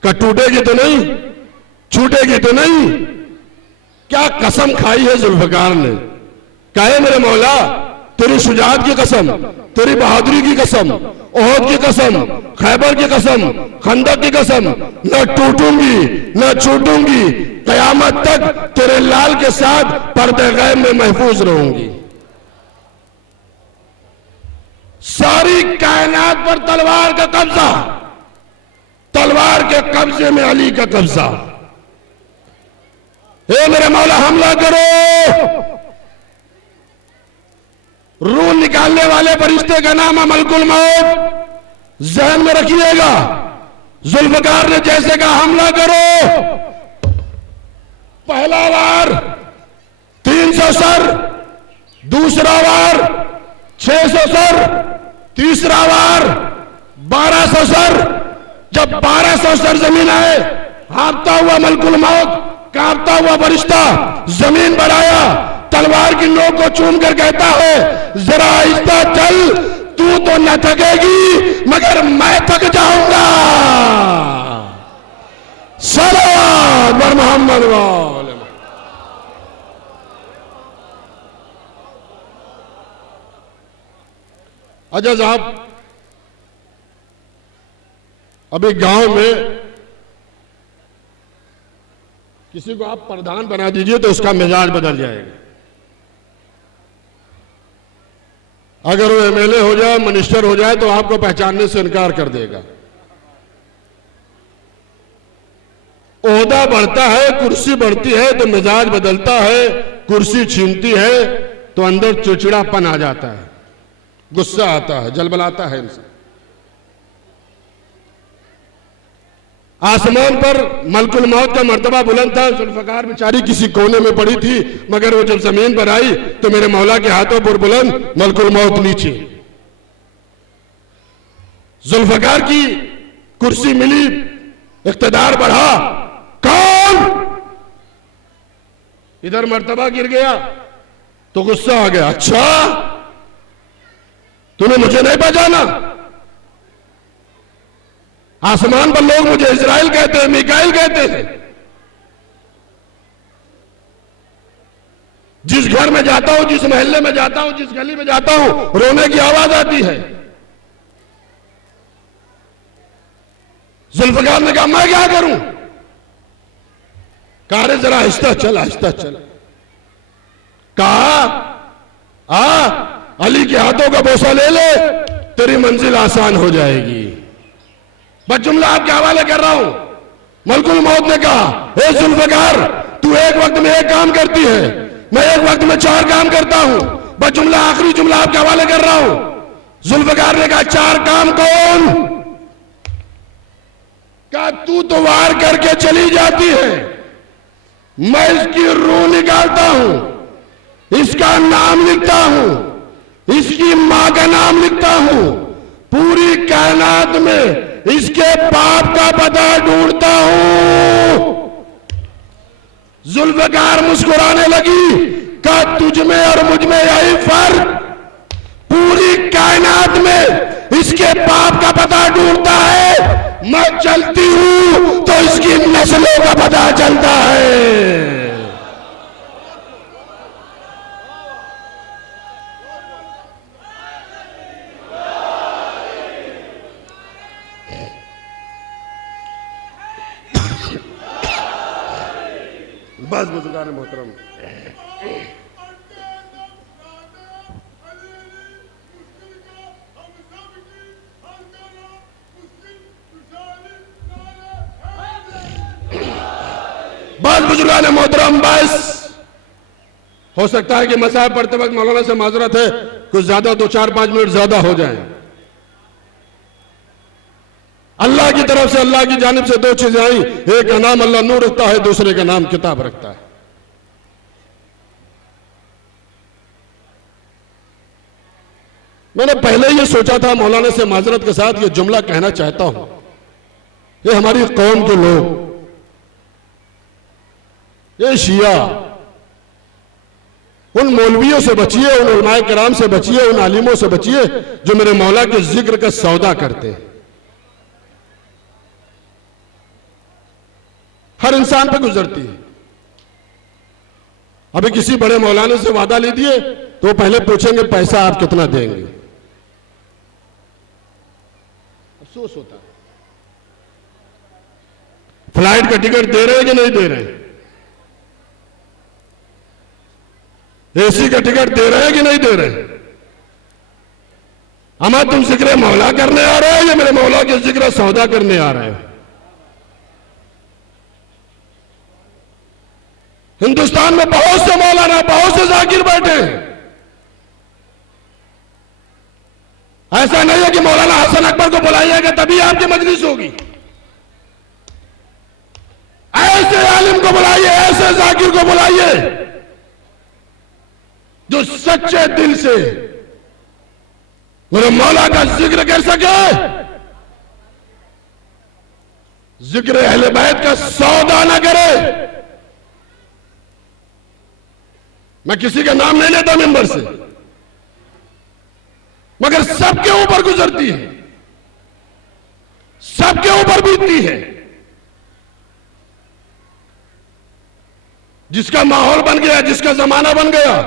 का टूटेगी तो नहीं, छूटेगी तो नहीं। क्या कसम खाई है जुल्फ़िकार ने? कहे मेरे मौला तेरी शुजाअत की कसम, तेरी बहादुरी की कसम, ओहद की कसम, खैबर की कसम, खंदक की कसम, न टूटूंगी न छूटूंगी, कयामत तक तेरे लाल के साथ पर्दे गैब में महफूज रहूंगी। सारी कायनात पर तलवार का कब्जा, तलवार के कब्जे में अली का कब्जा। हे मेरे मौला हमला करो। रूह निकालने वाले फरिश्ते का नाम है मलकुल मौत, जहन में रखिएगा। जुल्फ़िकार ने जैसे कहा हमला करो, पहला वार 300 सर, दूसरा वार 600 सर, तीसरा वार 1200 सर। जब 1200 सर जमीन आए, हाँफता हुआ मलकुल मौत, कांपता हुआ फरिश्ता जमीन पर आया, तलवार की नोक को चूम कर कहता है जरा आहिस्ता चल, तू तो न थकेगी मगर मैं थक जाऊंगा। सलावत बर मोहम्मद वाले। अच्छा साहब, अभी गांव में किसी को आप प्रधान बना दीजिए तो उसका मिजाज बदल जाएगा। अगर वो एमएलए हो जाए, मिनिस्टर हो जाए, तो आपको पहचानने से इनकार कर देगा। ओहदा बढ़ता है, कुर्सी बढ़ती है तो मिजाज बदलता है, कुर्सी छीनती है तो अंदर चिड़चिड़ापन आ जाता है, गुस्सा आता है, जलबलाता है इंसान। आसमान पर मलकुल मौत का मर्तबा बुलंद था, जुल्फ़िकार बेचारी किसी कोने में पड़ी थी, मगर वो जब जमीन पर आई तो मेरे मौला के हाथों पर बुलंद, मलकुल मौत नीचे। जुल्फ़िकार की कुर्सी मिली, इख्तिदार बढ़ा। कौन? इधर मर्तबा गिर गया तो गुस्सा आ गया, अच्छा तूने मुझे नहीं पहचाना? आसमान पर लोग मुझे इजराइल कहते हैं, मिकाइल कहते हैं। जिस घर में जाता हूं, जिस मोहल्ले में जाता हूं, जिस गली में जाता हूं, रोने की आवाज आती है। जुल्फ़िकार ने कहा मैं क्या करूं? कहा रे जरा आहिस्ता चल, आहिस्ता चल। कहा अली के हाथों का बोसा ले ले, तेरी मंजिल आसान हो जाएगी। बस जुमला आपके हवाले कर रहा हूं। मलकुल मौत ने कहा हे जुल्फ़िकार, तू एक वक्त में एक काम करती है, मैं एक वक्त में 4 काम करता हूं। बस जुमला, आखिरी जुमला आपके हवाले कर रहा हूं। जुल्फ़िकार ने कहा 4 काम कौन? कहा तू तो वार करके चली जाती है, मैं इसकी रूह निकालता हूं, इसका नाम लिखता हूं, इसकी मां का नाम लिखता हूं, पूरी कायनात में इसके बाप का पता ढूंढता हूं। जुल्फ़िकार मुस्कुराने लगी, कहा तुझ में और मुझ में यही फर्क, पूरी कायनात में इसके बाप का पता ढूंढता है, मैं चलती हूं तो इसकी नस्लों का पता चलता है। बस बुजुर्गान मोहतरम, बस बुजुर्गान मोहतरम, बस। हो सकता है कि मसाइब पढ़ते वक्त मौलाना से माजरत है, कुछ ज्यादा 2-4-5 मिनट ज्यादा हो जाए। अल्लाह की तरफ से, अल्लाह की जानिब से 2 चीजें आई, एक का नाम अल्लाह नूर रखता है, दूसरे का नाम किताब रखता है। मैंने पहले ये सोचा था, मौलाना से माजरत के साथ ये जुमला कहना चाहता हूं, ये हमारी कौम के लोग, ये शिया, उन मौलवियों से बचिए, उन उलमाए किराम से बचिए, उन आलिमों से बचिए जो मेरे मौला के जिक्र का सौदा करते हैं। हर इंसान पे गुजरती है। अभी किसी बड़े मौलाना से वादा लीजिए तो वो पहले पूछेंगे पैसा आप कितना देंगे। अफसोस होता है। फ्लाइट का टिकट दे रहे हैं कि नहीं दे रहे हैं? एसी का टिकट दे रहे हैं कि नहीं दे रहे हैं? अमा तुम जिक्र मौला करने आ रहे हो या मेरे मौला के जिक्र सौदा करने आ रहे हो? हिंदुस्तान में बहुत से मौलाना, बहुत से जाकिर बैठे हैं। ऐसा नहीं है कि मौलाना हसन अकबर को बुलाइएगा तभी आपकी मजलिस होगी। ऐसे आलिम को बुलाइए, ऐसे जाकिर को बुलाइए जो सच्चे दिल से मेरे मौला का जिक्र कर सके, जिक्र अहले बैत का सौदा ना करे। मैं किसी का नाम नहीं लेता मेंबर से, मगर सबके ऊपर गुजरती है, सबके ऊपर बीतती है। जिसका माहौल बन गया, जिसका जमाना बन गया,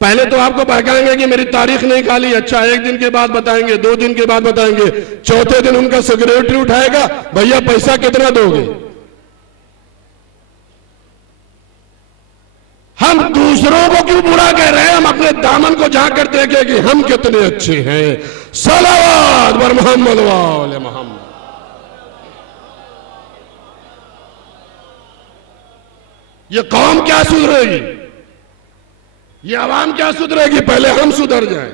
पहले तो आपको बहकाएंगे कि मेरी तारीख नहीं खाली। अच्छा, 1 दिन के बाद बताएंगे, 2 दिन के बाद बताएंगे, चौथे दिन उनका सेक्रेटरी उठाएगा, भैया पैसा कितना दोगे? हम दूसरों को क्यों बुरा कह रहे हैं? हम अपने दामन को झांक कर देखें कि हम कितने अच्छे हैं। सलावत बर मोहम्मद वाले मोहम्मद। ये कौम क्या सुधरेगी? ये आवाम क्या सुधरेगी? पहले हम सुधर जाएं,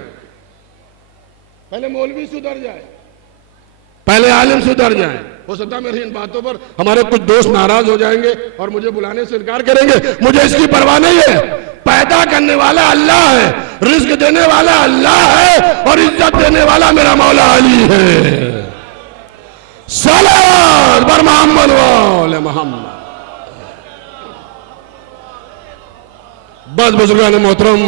पहले मौलवी सुधर जाए, पहले आलिम सुधर जाएं। हो सकता है मेरी इन बातों पर हमारे कुछ दोस्त नाराज हो जाएंगे और मुझे बुलाने से इनकार करेंगे। मुझे इसकी परवाह नहीं है। पैदा करने वाला अल्लाह है, रिज्क देने वाला अल्लाह है और इज्जत देने वाला मेरा मौला अली है। सलावत बर मोहम्मद वाले मोहम्मद। बस बुजुर्गान मोहतरम,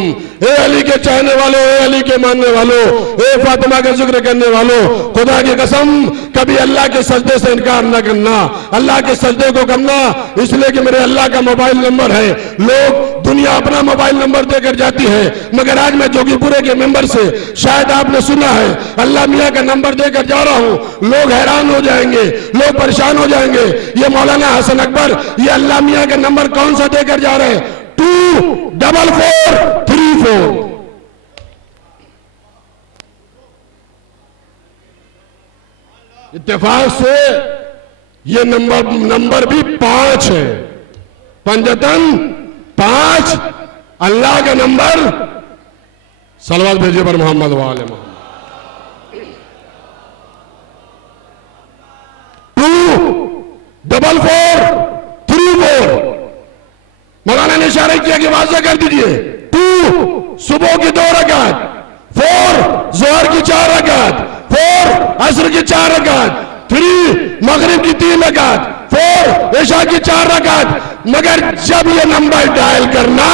ए अली के चाहने वालों, ए अली के मानने वालों, ए फातिमा का जिक्र करने वालों, खुदा की कसम कभी अल्लाह के सजदे से इनकार न करना। अल्लाह के सजदे को करना इसलिए कि मेरे अल्लाह का मोबाइल नंबर है। लोग दुनिया अपना मोबाइल नंबर देकर जाती है, मगर आज मैं जोगीपुरे के मेंबर से, शायद आपने सुना है, अल्लाह मियाँ का नंबर देकर जा रहा हूं। लोग हैरान हो जाएंगे, लोग परेशान हो जाएंगे, ये मौलाना हसन अकबर ये अल्लाह मियाँ का नंबर कौन सा देकर जा रहे हैं? 24434। इत्तेफाक से ये नंबर भी 5 है। पंजतन 5 अल्लाह का नंबर। सलवात भेजिए पर मोहम्मद वाले मोहम्मद। 24434। मौलाना ने इशारा किया कि वाज़ेह कर दीजिए। 2 सुबह की 2 रकात, 4 जोहर की 4 रकात, 4 असर की 4 रकात, 3 मगरिब की 3 रकात, 4 इशा की 4 रकात। मगर जब ये नंबर डायल करना,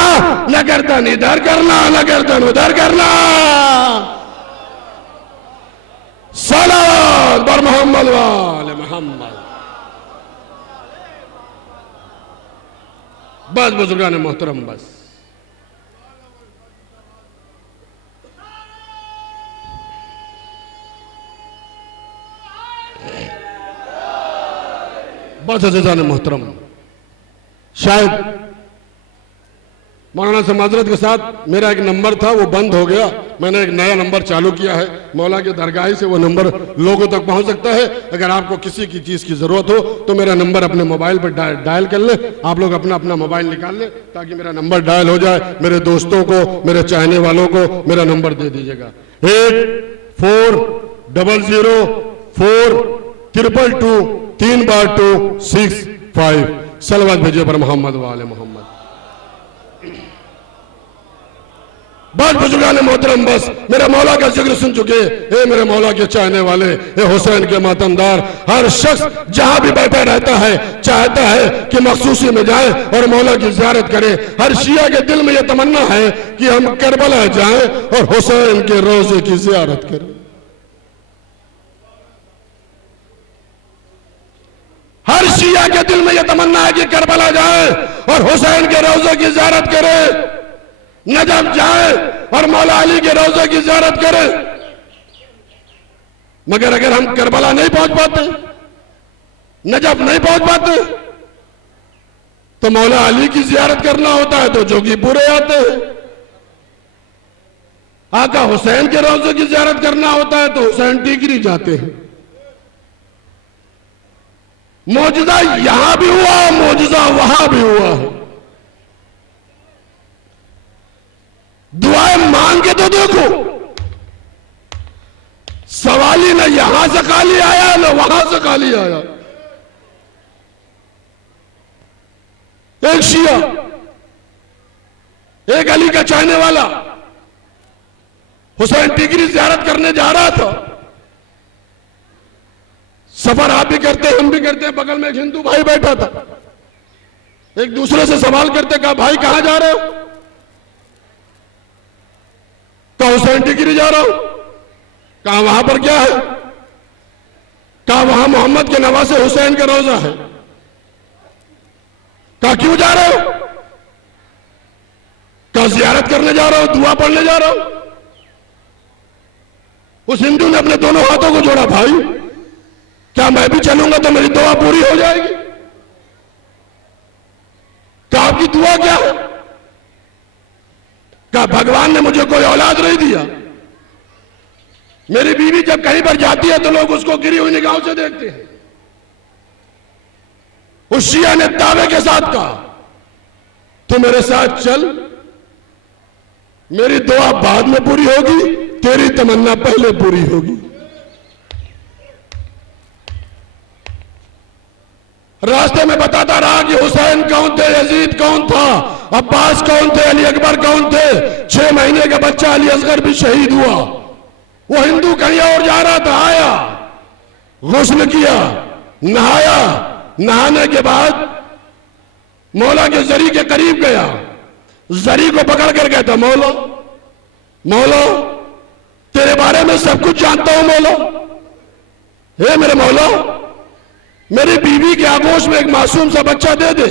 न गर्दन इधर करना, न गर्दन उधर करना। सलावत बर मोहम्मद वाले मोहम्मद। बस बुजुर्गान मोहतरम, बस बस अज़ीज़ान मोहतरम, शायद मौलाना से माजरत के साथ मेरा एक नंबर था वो बंद हो गया, मैंने एक नया नंबर चालू किया है। मौला की दरगाह से वो नंबर लोगों तक पहुंच सकता है। अगर आपको किसी की चीज की जरूरत हो तो मेरा नंबर अपने मोबाइल पर डायल कर ले। आप लोग अपना अपना मोबाइल निकाल लें ताकि मेरा नंबर डायल हो जाए। मेरे दोस्तों को, मेरे चाहने वालों को मेरा नंबर दे दीजिएगा। 8400422265। सलवात भेजिए पर मोहम्मद वाले मोहम्मद। बात बुजुर्गान मोहतरम, बस मेरे मौला का जिक्र सुन चुके। ए मेरे मौला के चाहने वाले, ए हुसैन के मातमदार, हर शख्स जहां भी बैठा रहता है चाहता है कि मखसूसी में जाए और मौला की ज़ियारत करे। हर शिया के दिल में यह तमन्ना है कि हम करबला जाएं और हुसैन के रोजे की ज़ियारत करें। हर शिया के दिल में यह तमन्ना है कि करबला जाए और हुसैन के रोजे की ज़ियारत करे, नजफ जाए और मौला अली के रोजे की ज़ियारत करें। मगर अगर हम करबला नहीं पहुंच पाते, नजफ नहीं पहुंच पाते, तो मौला अली की ज़ियारत करना होता है तो जोगीपुरे आते हैं। आका हुसैन के रोजे की ज़ियारत करना होता है तो हुसैन टीकरी जाते हैं। मौजूदा यहां भी हुआ, मौजूदा वहां भी हुआ है। दुआएं मांग के तो देखो, सवाल ही न यहां से खाली आया न वहां से खाली आया। एक शिया, एक अली का चाहने वाला हुसैन टीकरी ज़ियारत करने जा रहा था। सफर आप भी करते, हम भी करते। बगल में एक हिंदू भाई बैठा था, एक दूसरे से सवाल करते, कहा भाई कहां जा रहे हो? कहा हुसैन टिकरी जा रहा हूं। कहा वहां पर क्या है? कहा वहां मोहम्मद के नवासे हुसैन का रोजा है। कहा क्यों जा रहे हो? कहा ज़ियारत करने जा रहा हूं, दुआ पढ़ने जा रहा हूं। उस हिंदू ने अपने दोनों हाथों को जोड़ा, भाई क्या मैं भी चलूंगा तो मेरी दुआ पूरी हो जाएगी? कहा आपकी दुआ क्या है? कहा भगवान ने मुझे कोई औलाद नहीं दिया। मेरी बीवी जब कहीं पर जाती है तो लोग उसको गिरी हुई निगाहों से देखते हैं। उस शिया ने दावे के साथ कहा, तू मेरे साथ चल, मेरी दुआ बाद में पूरी होगी, तेरी तमन्ना पहले पूरी होगी। रास्ते में बताता रहा कि हुसैन कौन थे, यजीद कौन था, अब्बास कौन थे, अली अकबर कौन थे। 6 महीने का बच्चा अली असगर भी शहीद हुआ। वो हिंदू कहीं और जा रहा था, आया, गुस्ल किया, नहाया। नहाने के बाद मौला के जरी के करीब गया, जरी को पकड़ कर कहता, मौला मौला तेरे बारे में सब कुछ जानता हूं मौला। हे मेरे मौला, मेरी बीवी के आगोश में एक मासूम सा बच्चा दे दे।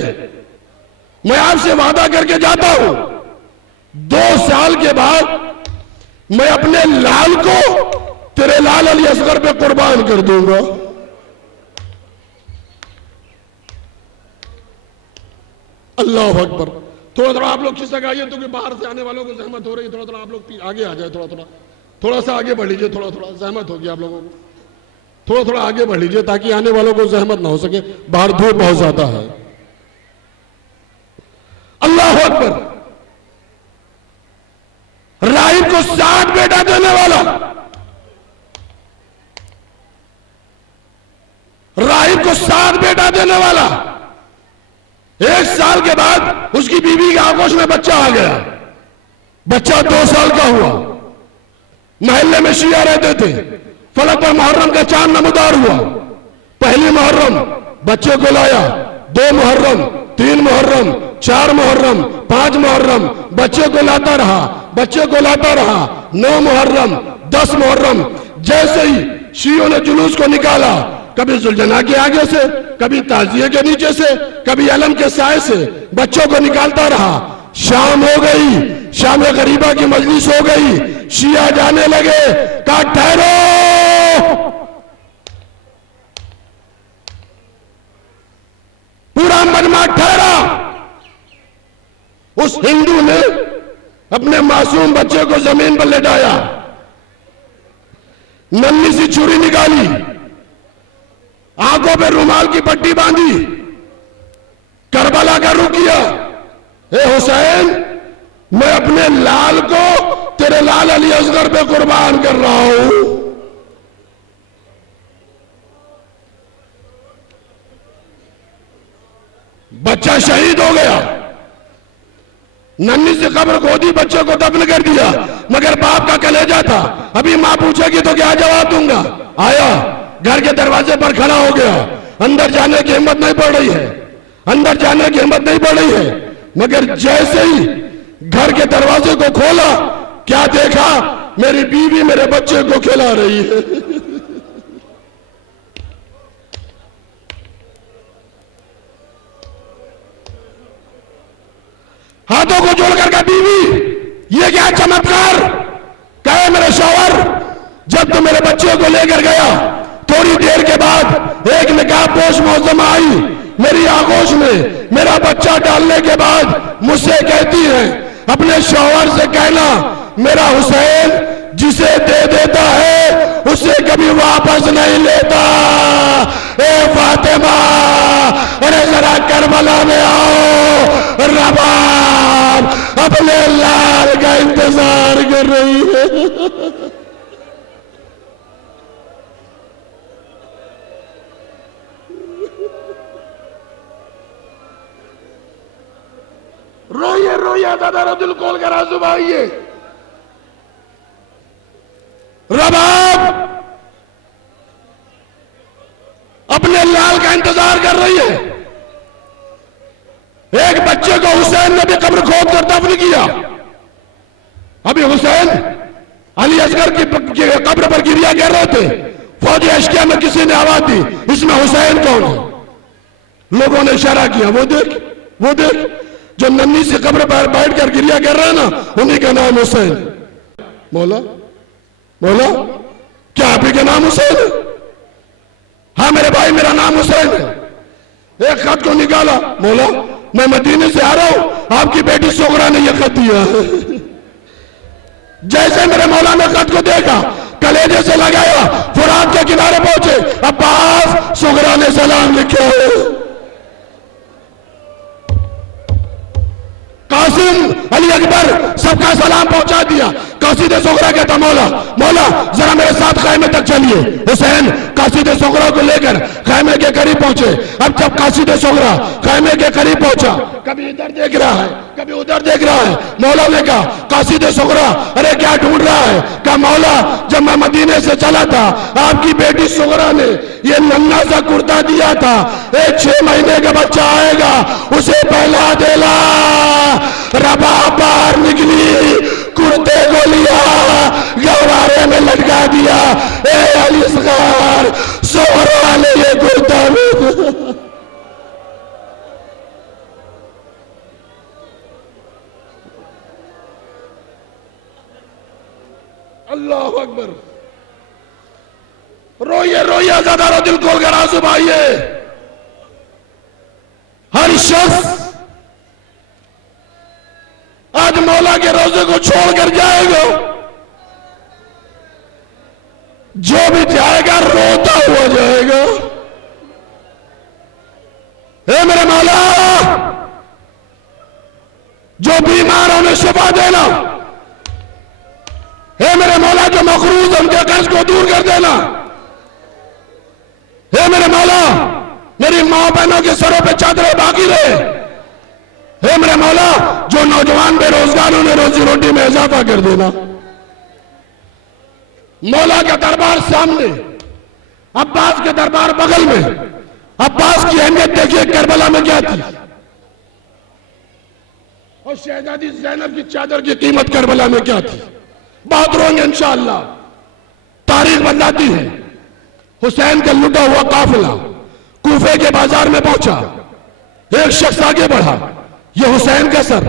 मैं आपसे वादा करके जाता हूं, 2 साल के बाद मैं अपने लाल को तेरे लाल अली असगर पे कुर्बान कर दूंगा। अल्लाह अकबर। थोड़ा थोड़ा आप लोग खिसक आइए, तो कि बाहर से आने वालों को जहमत हो रही है। थोड़ा थोड़ा आप लोग आगे आ जाए, थोड़ा सा आगे बढ़ लीजिए। थोड़ा थोड़ा जहमत होगी आप लोगों को, थोड़ा थोड़ा आगे बढ़ लीजिए ताकि आने वालों को जहमत ना हो सके। बाहर धूप बहुत ज्यादा है। अल्लाह अकबर। राहिब को 60 बेटा देने वाला, राहिब को 7 बेटा देने वाला। 1 साल के बाद उसकी बीवी के आगोश में बच्चा आ गया। बच्चा 2 साल का हुआ। महल्ले में शिया रहते थे। फलक पर मुहर्रम का चांद नमूदार हुआ। पहली मुहर्रम बच्चे को लाया, 2 मुहर्रम, 3 मुहर्रम, 4 मुहर्रम, 5 मुहर्रम, बच्चे को लाता रहा, बच्चे को लाता रहा। 9 मुहर्रम, 10 मुहर्रम। जैसे ही शियों ने जुलूस को निकाला, कभी जुलजना के आगे से, कभी ताजिए के नीचे से, कभी अलम के साए से, बच्चों को निकालता रहा। शाम हो गई, शाम गरीबा की मजलिस हो गई। शिया जाने लगे, कहा ठहरो, पूरा मजमा ठहरा। उस हिंदू ने अपने मासूम बच्चे को जमीन पर लेटाया, नन्ही सी छुरी निकाली, आंखों पे रुमाल की पट्टी बांधी, करबला का रुख किया। ए हुसैन, मैं अपने लाल को तेरे लाल अली असगर पे कुर्बान कर रहा हूं। बच्चा शहीद हो गया, नन्ही से कब्र खोदी, बच्चे को दफन कर दिया, मगर बाप का कलेजा था। अभी मां पूछेगी तो क्या जवाब दूंगा? आया, घर के दरवाजे पर खड़ा हो गया, अंदर जाने की हिम्मत नहीं पड़ रही है, अंदर जाने की हिम्मत नहीं पड़ रही है, मगर जैसे ही घर के दरवाजे को खोला, क्या देखा? मेरी बीवी मेरे बच्चे को खिला रही है। हाथों को जोड़कर का बीवी, ये क्या चमत्कार! कहे मेरे शौहर, जब तो मेरे बच्चे को लेकर गया, थोड़ी देर के बाद एक निकाह पोश मौसम आई मेरी आगोश में, मेरा बच्चा डालने के बाद मुझसे कहती है, अपने शौहर से कहना मेरा हुसैन जिसे दे देता है उसे कभी वापस नहीं लेता। ए फातिमा, अरे जरा करबला में आओ, रबाब अपने लाल का इंतजार कर रही है। रोइए रोइए दादा, दिल खोल कर आंसू बहाइए। रबाब अपने लाल का इंतजार कर रही है। एक बच्चे को हुसैन ने भी कब्र खोद कर दफन किया। अभी हुसैन अली असगर की कब्र पर गिरिया कर रहे थे, फौजी अशकिया में किसी ने आवाज दी, इसमें हुसैन कौन है? लोगों ने इशारा किया, वो देख, वो देख, जो नन्ही से कब्र पर बैठकर गिरिया कर रहे हैं ना, उन्हीं का नाम हुसैन। मौला, मौला, क्या आप ही का नाम हुसैन है? हाँ मेरे भाई, मेरा नाम हुसैन है। एक खत को निकाला, मौला मैं मदीने से आ रहा हूं, आपकी बेटी सोगरा ने यह खत दिया है। जैसे मेरे मौला ने खत को देखा, कलेजे से लगाया, फुरात के किनारे पहुंचे, अब्बास सोगरा ने सलाम लिखे है। कासिम अली अकबर सबका सलाम पहुंचा दिया। कासिदे सोगरा कहता, मौला मौला जरा मेरे साथ खैमे तक चलिए। हुसैन कासिदे सोगरा को लेकर खैमे के करीब पहुंचे। अब जब कासिदे सोगरा खैमे के करीब पहुंचा, कभी इधर देख रहा है, कभी उधर देख रहा है। मौला ने कहा, कासिदे सोगरा अरे क्या ढूंढ रहा है? कहा मौला, जब मैं मदीने से चला था, आपकी बेटी सोगरा ने ये नन्हा सा कुर्ता दिया था, एक 6 महीने का बच्चा आएगा उसे पहला देला। रबाब बाहर निकली, कुर्ते को लिया, गवारे में लटका दिया। ए अली असगर, सोहरा ने ये कुर्ता अल्लाह अकबर। रोइए रोइए ज्यादा रो, दिल खोल कर आंसू बहाइए। हर शख्स आज मौला के रोजे को छोड़कर जाएगा, जो भी जाएगा रोता हुआ जाएगा। हे मेरे मौला, जो बीमार उन्हें शिफा देना। हे मेरे मौला, जो मखरूज उनके कर्ज को दूर कर देना। हे मेरे मौला, मेरी मां बहनों के सरों पे चादरें बाकी रहे। हे मेरे मौला, जो नौजवान बेरोजगार उन्हें रोजी रोटी में इजाफा कर देना। मौला का दरबार सामने, अब्बास के दरबार बगल में। अब्बास की अहमियत देखिए करबला में क्या थी, और शहजादी ज़ैनब की चादर की कीमत करबला में क्या थी। बहुत रोएंगे इंशाअल्लाह। तारीख बताती है, हुसैन का लुटा हुआ काफिला कूफे के बाजार में पहुंचा। एक शख्स आगे बढ़ा, ये हुसैन का सर,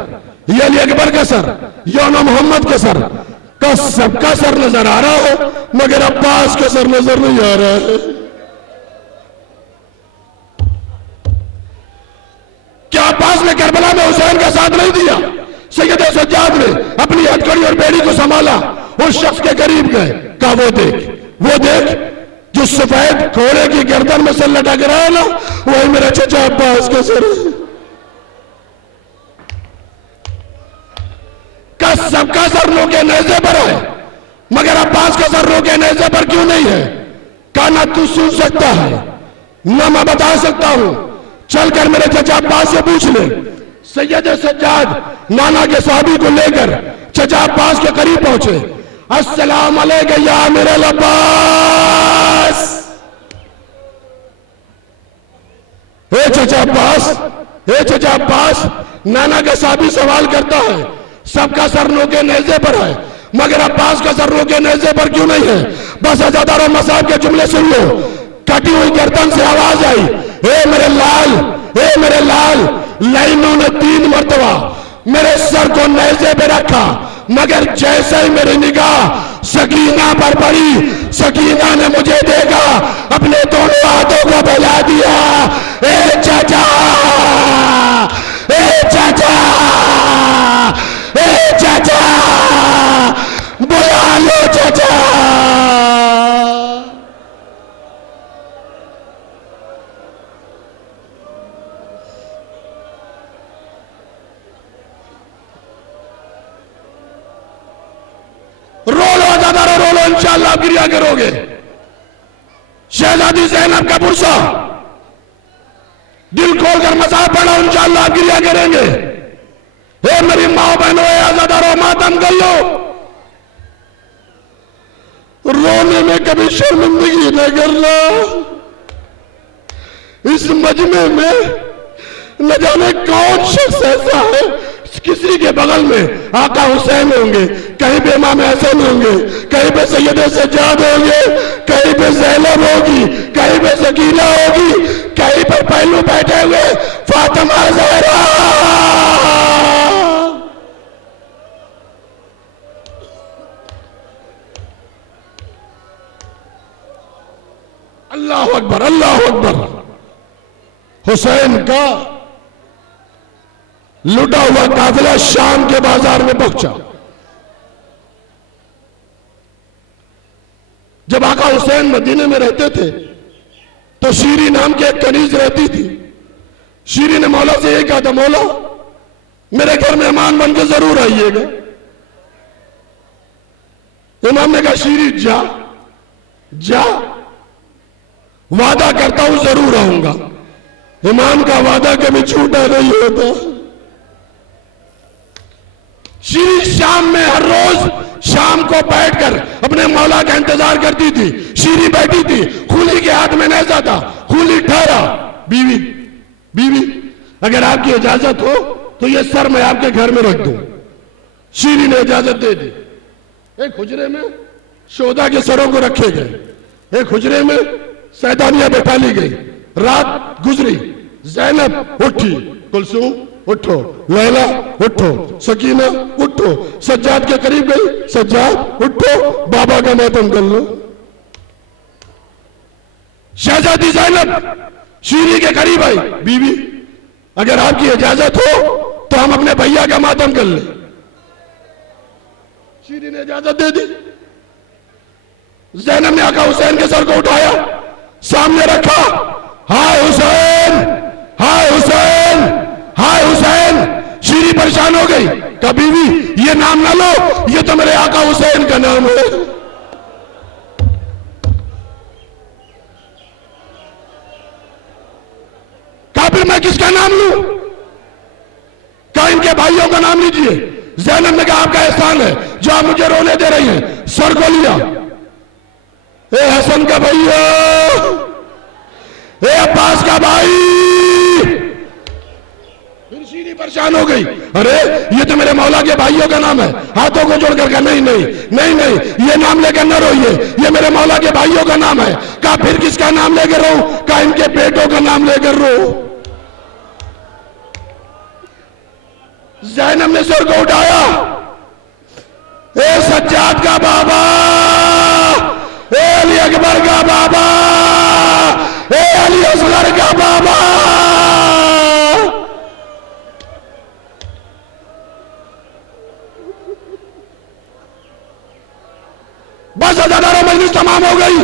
ये अली अकबर का सर, ये मोहम्मद का सर का सबका सर नजर आ रहा हो, मगर अब्बास का सर नजर नहीं आ रहा है। क्या अब्बास ने करबला में हुसैन का साथ नहीं दिया? सैयद सज्जाद ने अपनी हथकड़ी और बेड़ी को संभाला, उस शख्स के करीब गए, कहा वो देख जो सफेद घोड़े की गर्दन में सर लटक रहा है ना, वही मेरा चचा अब्बास का सर है। का सबका सर रो के नेज़े पर है, मगर अब्बास का सर रो के नेज़े पर क्यों नहीं है? कहा ना तू सुन सकता है ना मैं बता सकता हूं, चलकर मेरे चचा अब्बास से पूछ ले। सैयद सज्जाद नाना के साहबी को लेकर चचा अब्बास के करीब पहुंचे। अस्सलाम अलैकुम या मेरे अब्बास। हे चचा अब्बास, नाना का साहबी सवाल करता है, सबका सर नोके नेज़े पर है, मगर अब्बास का सर नोके नेज़े पर क्यों नहीं है? बस अज़ादार मसाहब के जुमले सुन लो। कटी हुई गर्दन से आवाज आई, हे मेरे लाल, लाइनों ने 3 मरतबा मेरे सर को नेज़े पे रखा, मगर जैसे ही मेरी निगाह सकीना पर पड़ी, सकीना ने मुझे देखा, अपने दोनों हाथों को फैला दिया। ए चाचा, बुला लो चाचा। रोलो इंशाअल्लाह आप गिरिया करोगे। शहजादी ज़ैनब का पुरसा दिल खोलकर मसाहब पढ़ो, इंशाअल्लाह आप गिरिया करेंगे। हे मेरी माँ बहनों, आज़ादारों, मातम कर लो। रोने में कभी शर्मिंदगी न करना। इस मजमे में न जाने कौन शख्स ऐसा है, किसी के बगल में आका हुसैन होंगे, कहीं पे इमाम हसन होंगे, कहीं पे सैयद सज्जाद होंगे, कहीं पे ज़ैनब होगी, कहीं पे सकीना होगी, कहीं पे पहलू बैठे हुए फातिमा ज़हरा। अल्लाह अकबर, अल्लाह अकबर। हुसैन का लुटा हुआ काफिला शाम के बाजार में पहुंचा। जब आका हुसैन मदीने में रहते थे तो शीरी नाम की एक कनीज रहती थी। शीरी ने मौला से यही कहा था, मौला मेरे घर मेहमान बन के जरूर आइएगा। इमाम ने कहा, शीरी जा, वादा करता हूं जरूर आऊंगा। इमाम का वादा कभी छूटा नहीं होता। शीरी शाम में हर रोज शाम को बैठकर अपने मौला का इंतजार करती थी। शीरी बैठी थी, खूली के हाथ में नेज़ा था। खूली ठहरा, बीवी अगर आपकी इजाजत हो तो ये सर मैं आपके घर में रख दूं। शीरी ने इजाजत दे दी। एक हुजरे में शोधा के सरों को रखे गए, एक हुजरे में सैदानियां बैठा ली गई। रात गुजरी, ज़ैनब उठी, कुलसूम उठो, लैला उठो, सकीना उठो, सज्जाद के करीब गई, सज्जाद उठो, बाबा का मातम कर लो। शहजादी ज़ैनब शीरी के करीब आई, बीवी अगर आपकी इजाजत हो तो हम अपने भैया का मातम कर ले। शीरी ने इजाजत दे दी। ज़ैनब ने आका हुसैन के सर को उठाया, सामने रखा, हाय हुसैन, हाय हुसैन, हाय हुसैन। शीरी परेशान हो गई, कहा बीवी ये नाम ना लो, ये तो मेरे आका हुसैन का नाम है। कहा फिर मैं किसका नाम लूं? कहा इनके भाइयों का नाम लीजिए। ज़ैनब ने कहा आपका एहसान है जो आप मुझे रोने दे रही हैं। सर को लिया, ए हसन का भैया, ए अब्बास का भाई। फिर शीरी परेशान हो गई, अरे ये तो मेरे मौला के भाइयों का नाम है। हाथों को जोड़कर कहा नहीं नहीं नहीं नहीं, ये नाम लेकर न रोइए, ये मेरे मौला के भाइयों का नाम है। कहा फिर किसका नाम लेकर रो? कहा इनके बेटों का नाम लेकर रो। ज़ैनब ने सर को उठाया, ए सज्जाद का बाबा, ए अली अकबर का बाबा, ए अली असगर का बाबा। बस अजादारों मजलिस तमाम हो गई।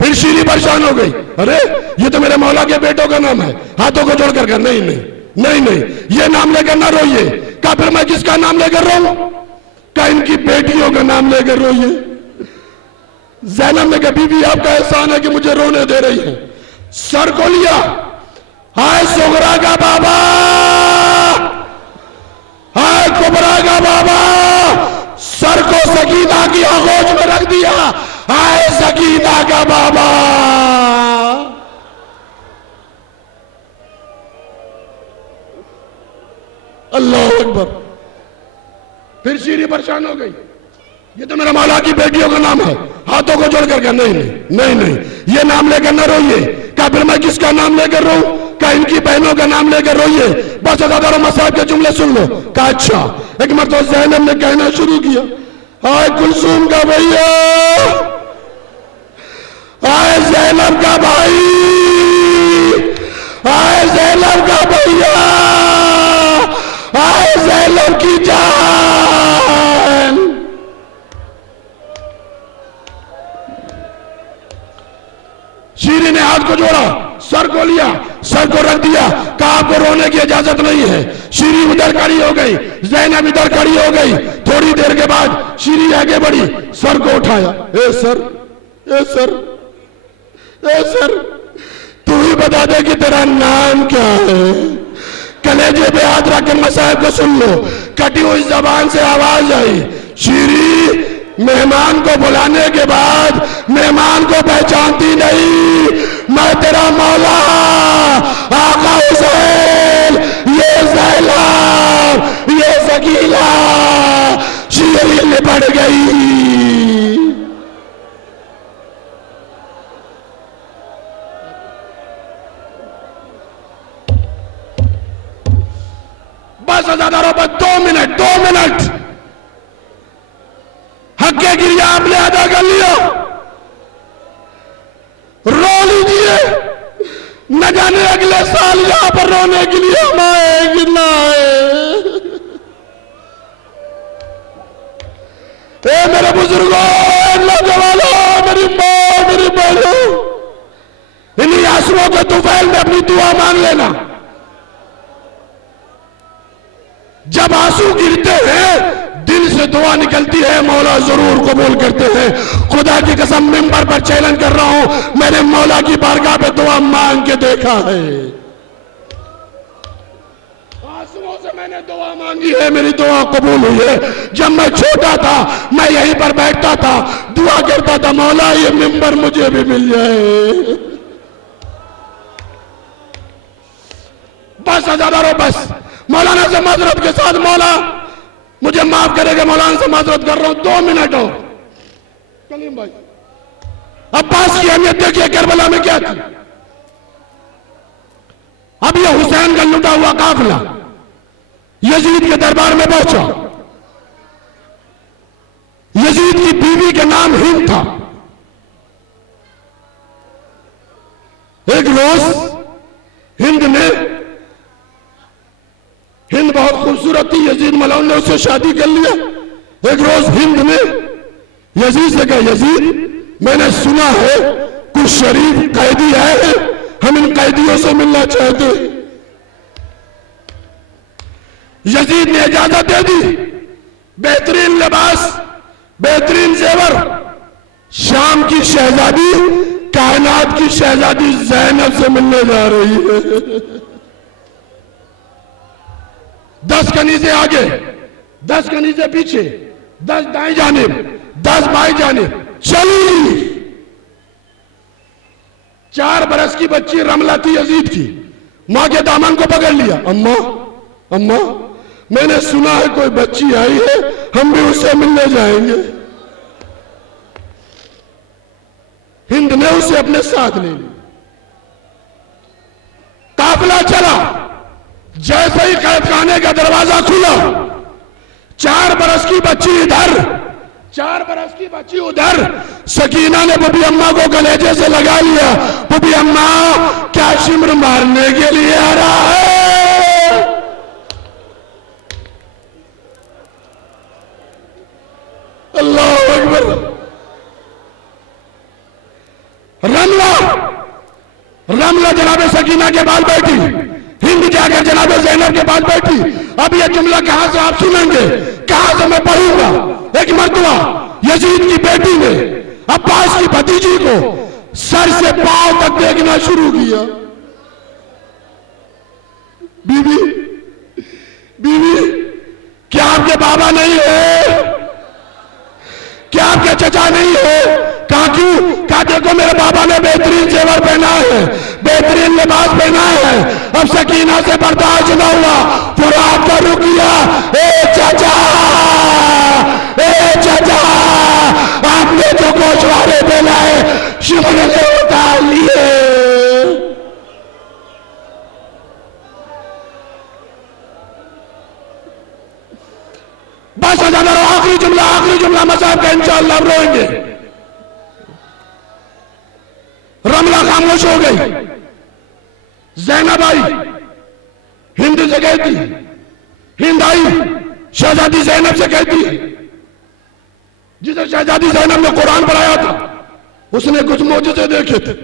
फिर शीरी परेशान हो गई, अरे ये तो मेरे मौला के बेटों का नाम है। हाथों को जोड़कर कहा नहीं नहीं नहीं नहीं, ये नाम लेकर ना रोइए। कहा फिर मैं किसका नाम लेकर रोऊं? कहा इनकी बेटियों का नाम लेकर रोइए। ज़ैनब ने कहा बीबी आपका एहसान है कि मुझे रोने दे रही है। सर को लिया, हाय सुगरा का बाबा, हाय कुबरा का बाबा, सर को सकीना की आगोश में रख दिया। हाय सकीना का बाबा। अल्लाह अकबर। फिर शीरी परेशान हो गई, ये तो मेरा मौला की बेटियों का नाम है। हाथों को जोड़कर कहा नहीं नहीं नहीं नहीं, ये नाम लेकर ना रोइए। कहा फिर मैं किसका नाम लेकर रोऊं? कहा इनकी बहनों का नाम लेकर रोइए। बस अज़ादारों मसाहब के जुमले सुन लो। कहा अच्छा। एक मरतबा ज़ैनब ने कहना शुरू किया, हाय कुलसूम का भैया, हाय ज़ैनब का भाई, हाय ज़ैनब का भैया, हाय ज़ैनब की जान। शीरी ने हाथ को जोड़ा, सर को लिया, सर को रख दिया। कहा आपको रोने की इजाजत नहीं है। शीरी उधर खड़ी हो गई, ज़ैनब इधर खड़ी हो गई। थोड़ी देर के बाद शीरी आगे बढ़ी, सर को उठाया, ए सर, ए सर, ए सर, तू ही बता दे कि तेरा नाम क्या है। कलेजे पे हाथ रखकर मसाहब को सुन लो। कटी हुई जबान से आवाज आई, शीरी मेहमान को बुलाने के बाद मेहमान को पहचानती नहीं। मैं तेरा मौला आका हुसैन, ये ज़ैनब, ये सकीला। शीरी निपट गई। बस अज़ादारों पर 2 मिनट, 2 मिनट हक के गिरिया आपने अदा कर लिया। रो लीजिए, न जाने अगले साल यहां पर रोने के लिए हम आए कि ना आए। मेरे बुजुर्गों, नौजवानों, मेरी मां, मेरी बहनों, इन्हीं आंसुओं के तूफान में अपनी दुआ मांग लेना। जब आंसू गिरते हैं, दिल से दुआ निकलती है, मौला जरूर कबूल करते हैं। खुदा की कसम मिंबर पर चैलेंज कर रहा हूं, मैंने मौला की बारगाह पे दुआ मांग के देखा है। आंसुओं से मैंने दुआ मांगी है, मेरी दुआ कबूल हुई है। जब मैं छोटा था, मैं यहीं पर बैठता था, दुआ करता था, मौला ये मिंबर मुझे भी मिल जाए। बस अज़ादारों, बस मौलाना से माजरत के साथ, मौला मुझे माफ करेगा, मौलाना से माजरत कर रहा हूं। 2 मिनट हो। कलीम भाई, अब्बास की अहमियत देखिए करबला में क्या थी। अब यह हुसैन का लुटा हुआ काफिला यजीद के दरबार में पहुंचा। यजीद की बीवी का नाम हिंद था। एक रोज हिंद बहुत खूबसूरत थी, यजीद मलौन ने उससे शादी कर लिया। एक रोज हिंद ने यजीद से कहा, यजीद मैंने सुना है कुछ शरीफ कैदी आए हैं, हम इन कैदियों से मिलना चाहते हैं। यजीद ने इजाजत दे दी। बेहतरीन लिबास, बेहतरीन जेवर, शाम की शहजादी, कायनात की शहजादी ज़ैनब से मिलने जा रही है। 10 कनीज़े आगे, 10 कनीज़े पीछे, 10 दाएं जानिब, 10 बाएं जानिब चली। 4 बरस की बच्ची रमला थी यजीद की। मां के दामन को पकड़ लिया, अम्मा अम्मा मैंने सुना है कोई बच्ची आई है, हम भी उससे मिलने जाएंगे। हिंद ने उसे अपने साथ ले लिया। काफिला चला। जैसे ही कैदखाने का दरवाजा खुला, 4 बरस की बच्ची इधर, 4 बरस की बच्ची उधर। सकीना ने पुपी अम्मा को कलेजे से लगा लिया। पुपी अम्मा क्या शिमर मारने के लिए आ रहा है? अल्लाह अकबर। रमला जनाब सकीना के पास बैठी, हिंद जाकर जनाब ज़ैनब के पास बैठी। अब ये जुमला कहां से आप सुनेंगे, कहां से मैं पढ़ूंगा। एक मर्तबा यजीद की बेटी ने अब्बास की भतीजी को सर से पांव तक देखना शुरू किया। बीवी बीवी क्या आपके बाबा नहीं है, क्या आपके चचा नहीं है? कहा क्यों? कहा देखो मेरे बाबा ने बेहतरीन जेवर पहना है, बेहतरीन लिबास पहना है, अब सकीना से बर्दाश्त न हुआ, फुरात का रुक गया। ए चाचा, ए चाचा, आपने जो गोशवारे पहना है शिमले से उतार लिए। बस आखिरी जुमला मसाहब का इंशाअल्लाह रोएंगे। रमला खामोश हो गई। ज़ैनब आई, हिंद से कहती, हिंद आई शहजादी ज़ैनब से कहती, जिसे शहजादी ज़ैनब ने कुरान पढ़ाया था, उसने कुछ मौजज़े देखे थे।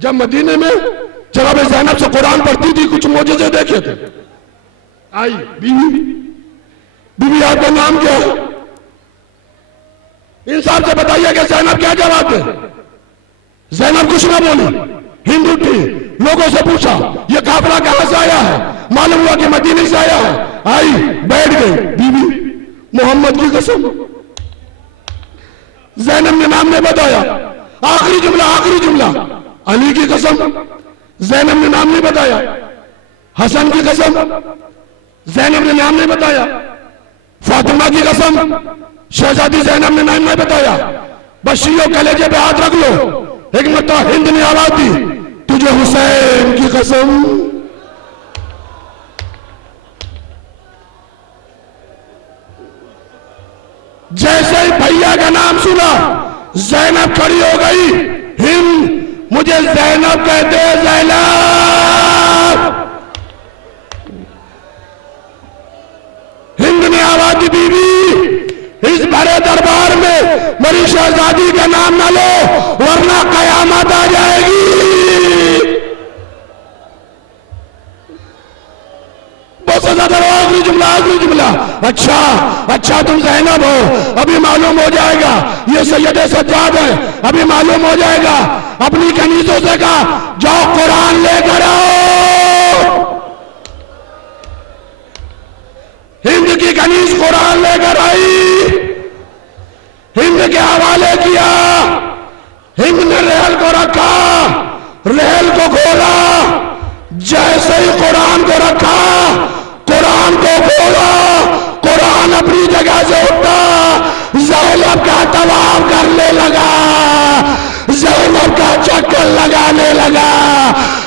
जब मदीने में जनाब ज़ैनब से कुरान पढ़ती थी, कुछ मौजज़े देखे थे। आई बीवी आपका नाम क्या है? इंसाफ से बताइए कि ज़ैनब क्या जवाब दे। ज़ैनब कुछ ना बोली। हिंद उठी, लोगों से पूछा ये काफिला कहां से आया है, मालूम हुआ कि मदीने से आया है। आई, बैठ गई। बीवी मोहम्मद की कसम, ज़ैनब ने नाम नहीं बताया। आखिरी जुमला अली की कसम, ज़ैनब ने नाम नहीं बताया। हसन की कसम, ज़ैनब ने नाम नहीं बताया। फातिमा की कसम, शहजादी ज़ैनब ने नाम नहीं बताया। बशीरों कलेजे पे हाथ रख लो। एक मरतबा हिंद ने आवाज दी, तुझे हुसैन की कसम। जैसे ही भैया का नाम सुना, ज़ैनब खड़ी हो गई। हिंद, मुझे ज़ैनब कहते हैं, ज़ैनब। हिंद ने आवाज दी, बीवी इस बड़े दरबार में मेरी शहजादी का नाम ना लो, वरना कयामत आ जाएगी। बस आखिरी जुमला। अच्छा तुम ज़ैनब हो, अभी मालूम हो जाएगा। ये सैयद सज्जाद है, अभी मालूम हो जाएगा। अपनी कनीजों से कहा जाओ कुरान लेकर आओ। हिंद की कनीज कुरान लेकर आई, हिंद के हवाले किया। हिंद ने रहल को रखा, रहल को खोला। जैसे ही कुरान को रखा, कुरान को खोला, कुरान अपनी जगह से उठा। ज़ैनब का तवाफ करने लगा, ज़ैनब का चक्कर लगाने लगा।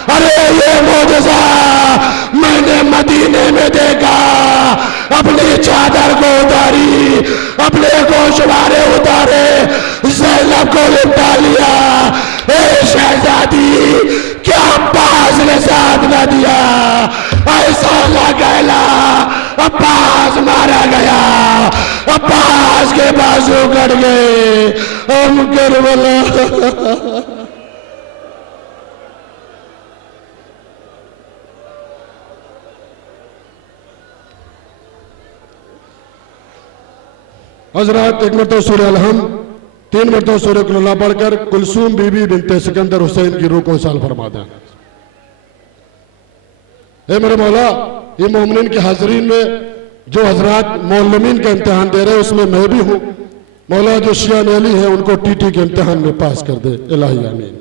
अरे ये मौजज़ा मैंने मदीने में देखा। अपनी चादर को उतारी, अपने गोशवारे उतारे, ज़ैनब को लिपटा लिया। ए शहजादी, क्या अब्बास ने साथ न दिया? ऐसा लगेला अब्बास मारा गया, अब्बास के बाजू कट गए। हम करबला। हजरात, एक मरतबा सूरह अलहम, 3 मरतबा सूरह कुल पढ़कर कुलसूम बीबी बिनते सिकंदर हुसैन की रूह को साल फरमा दें। ए मेरे मौला, ये मोमिनीन के हाजरीन में जो हजरात मौलमीन का इम्तिहान दे रहे हैं, उसमें मैं भी हूँ। मौला जो शिया अली है, उनको टीटी के इम्तिहान में पास कर दे। इलाही आमीन।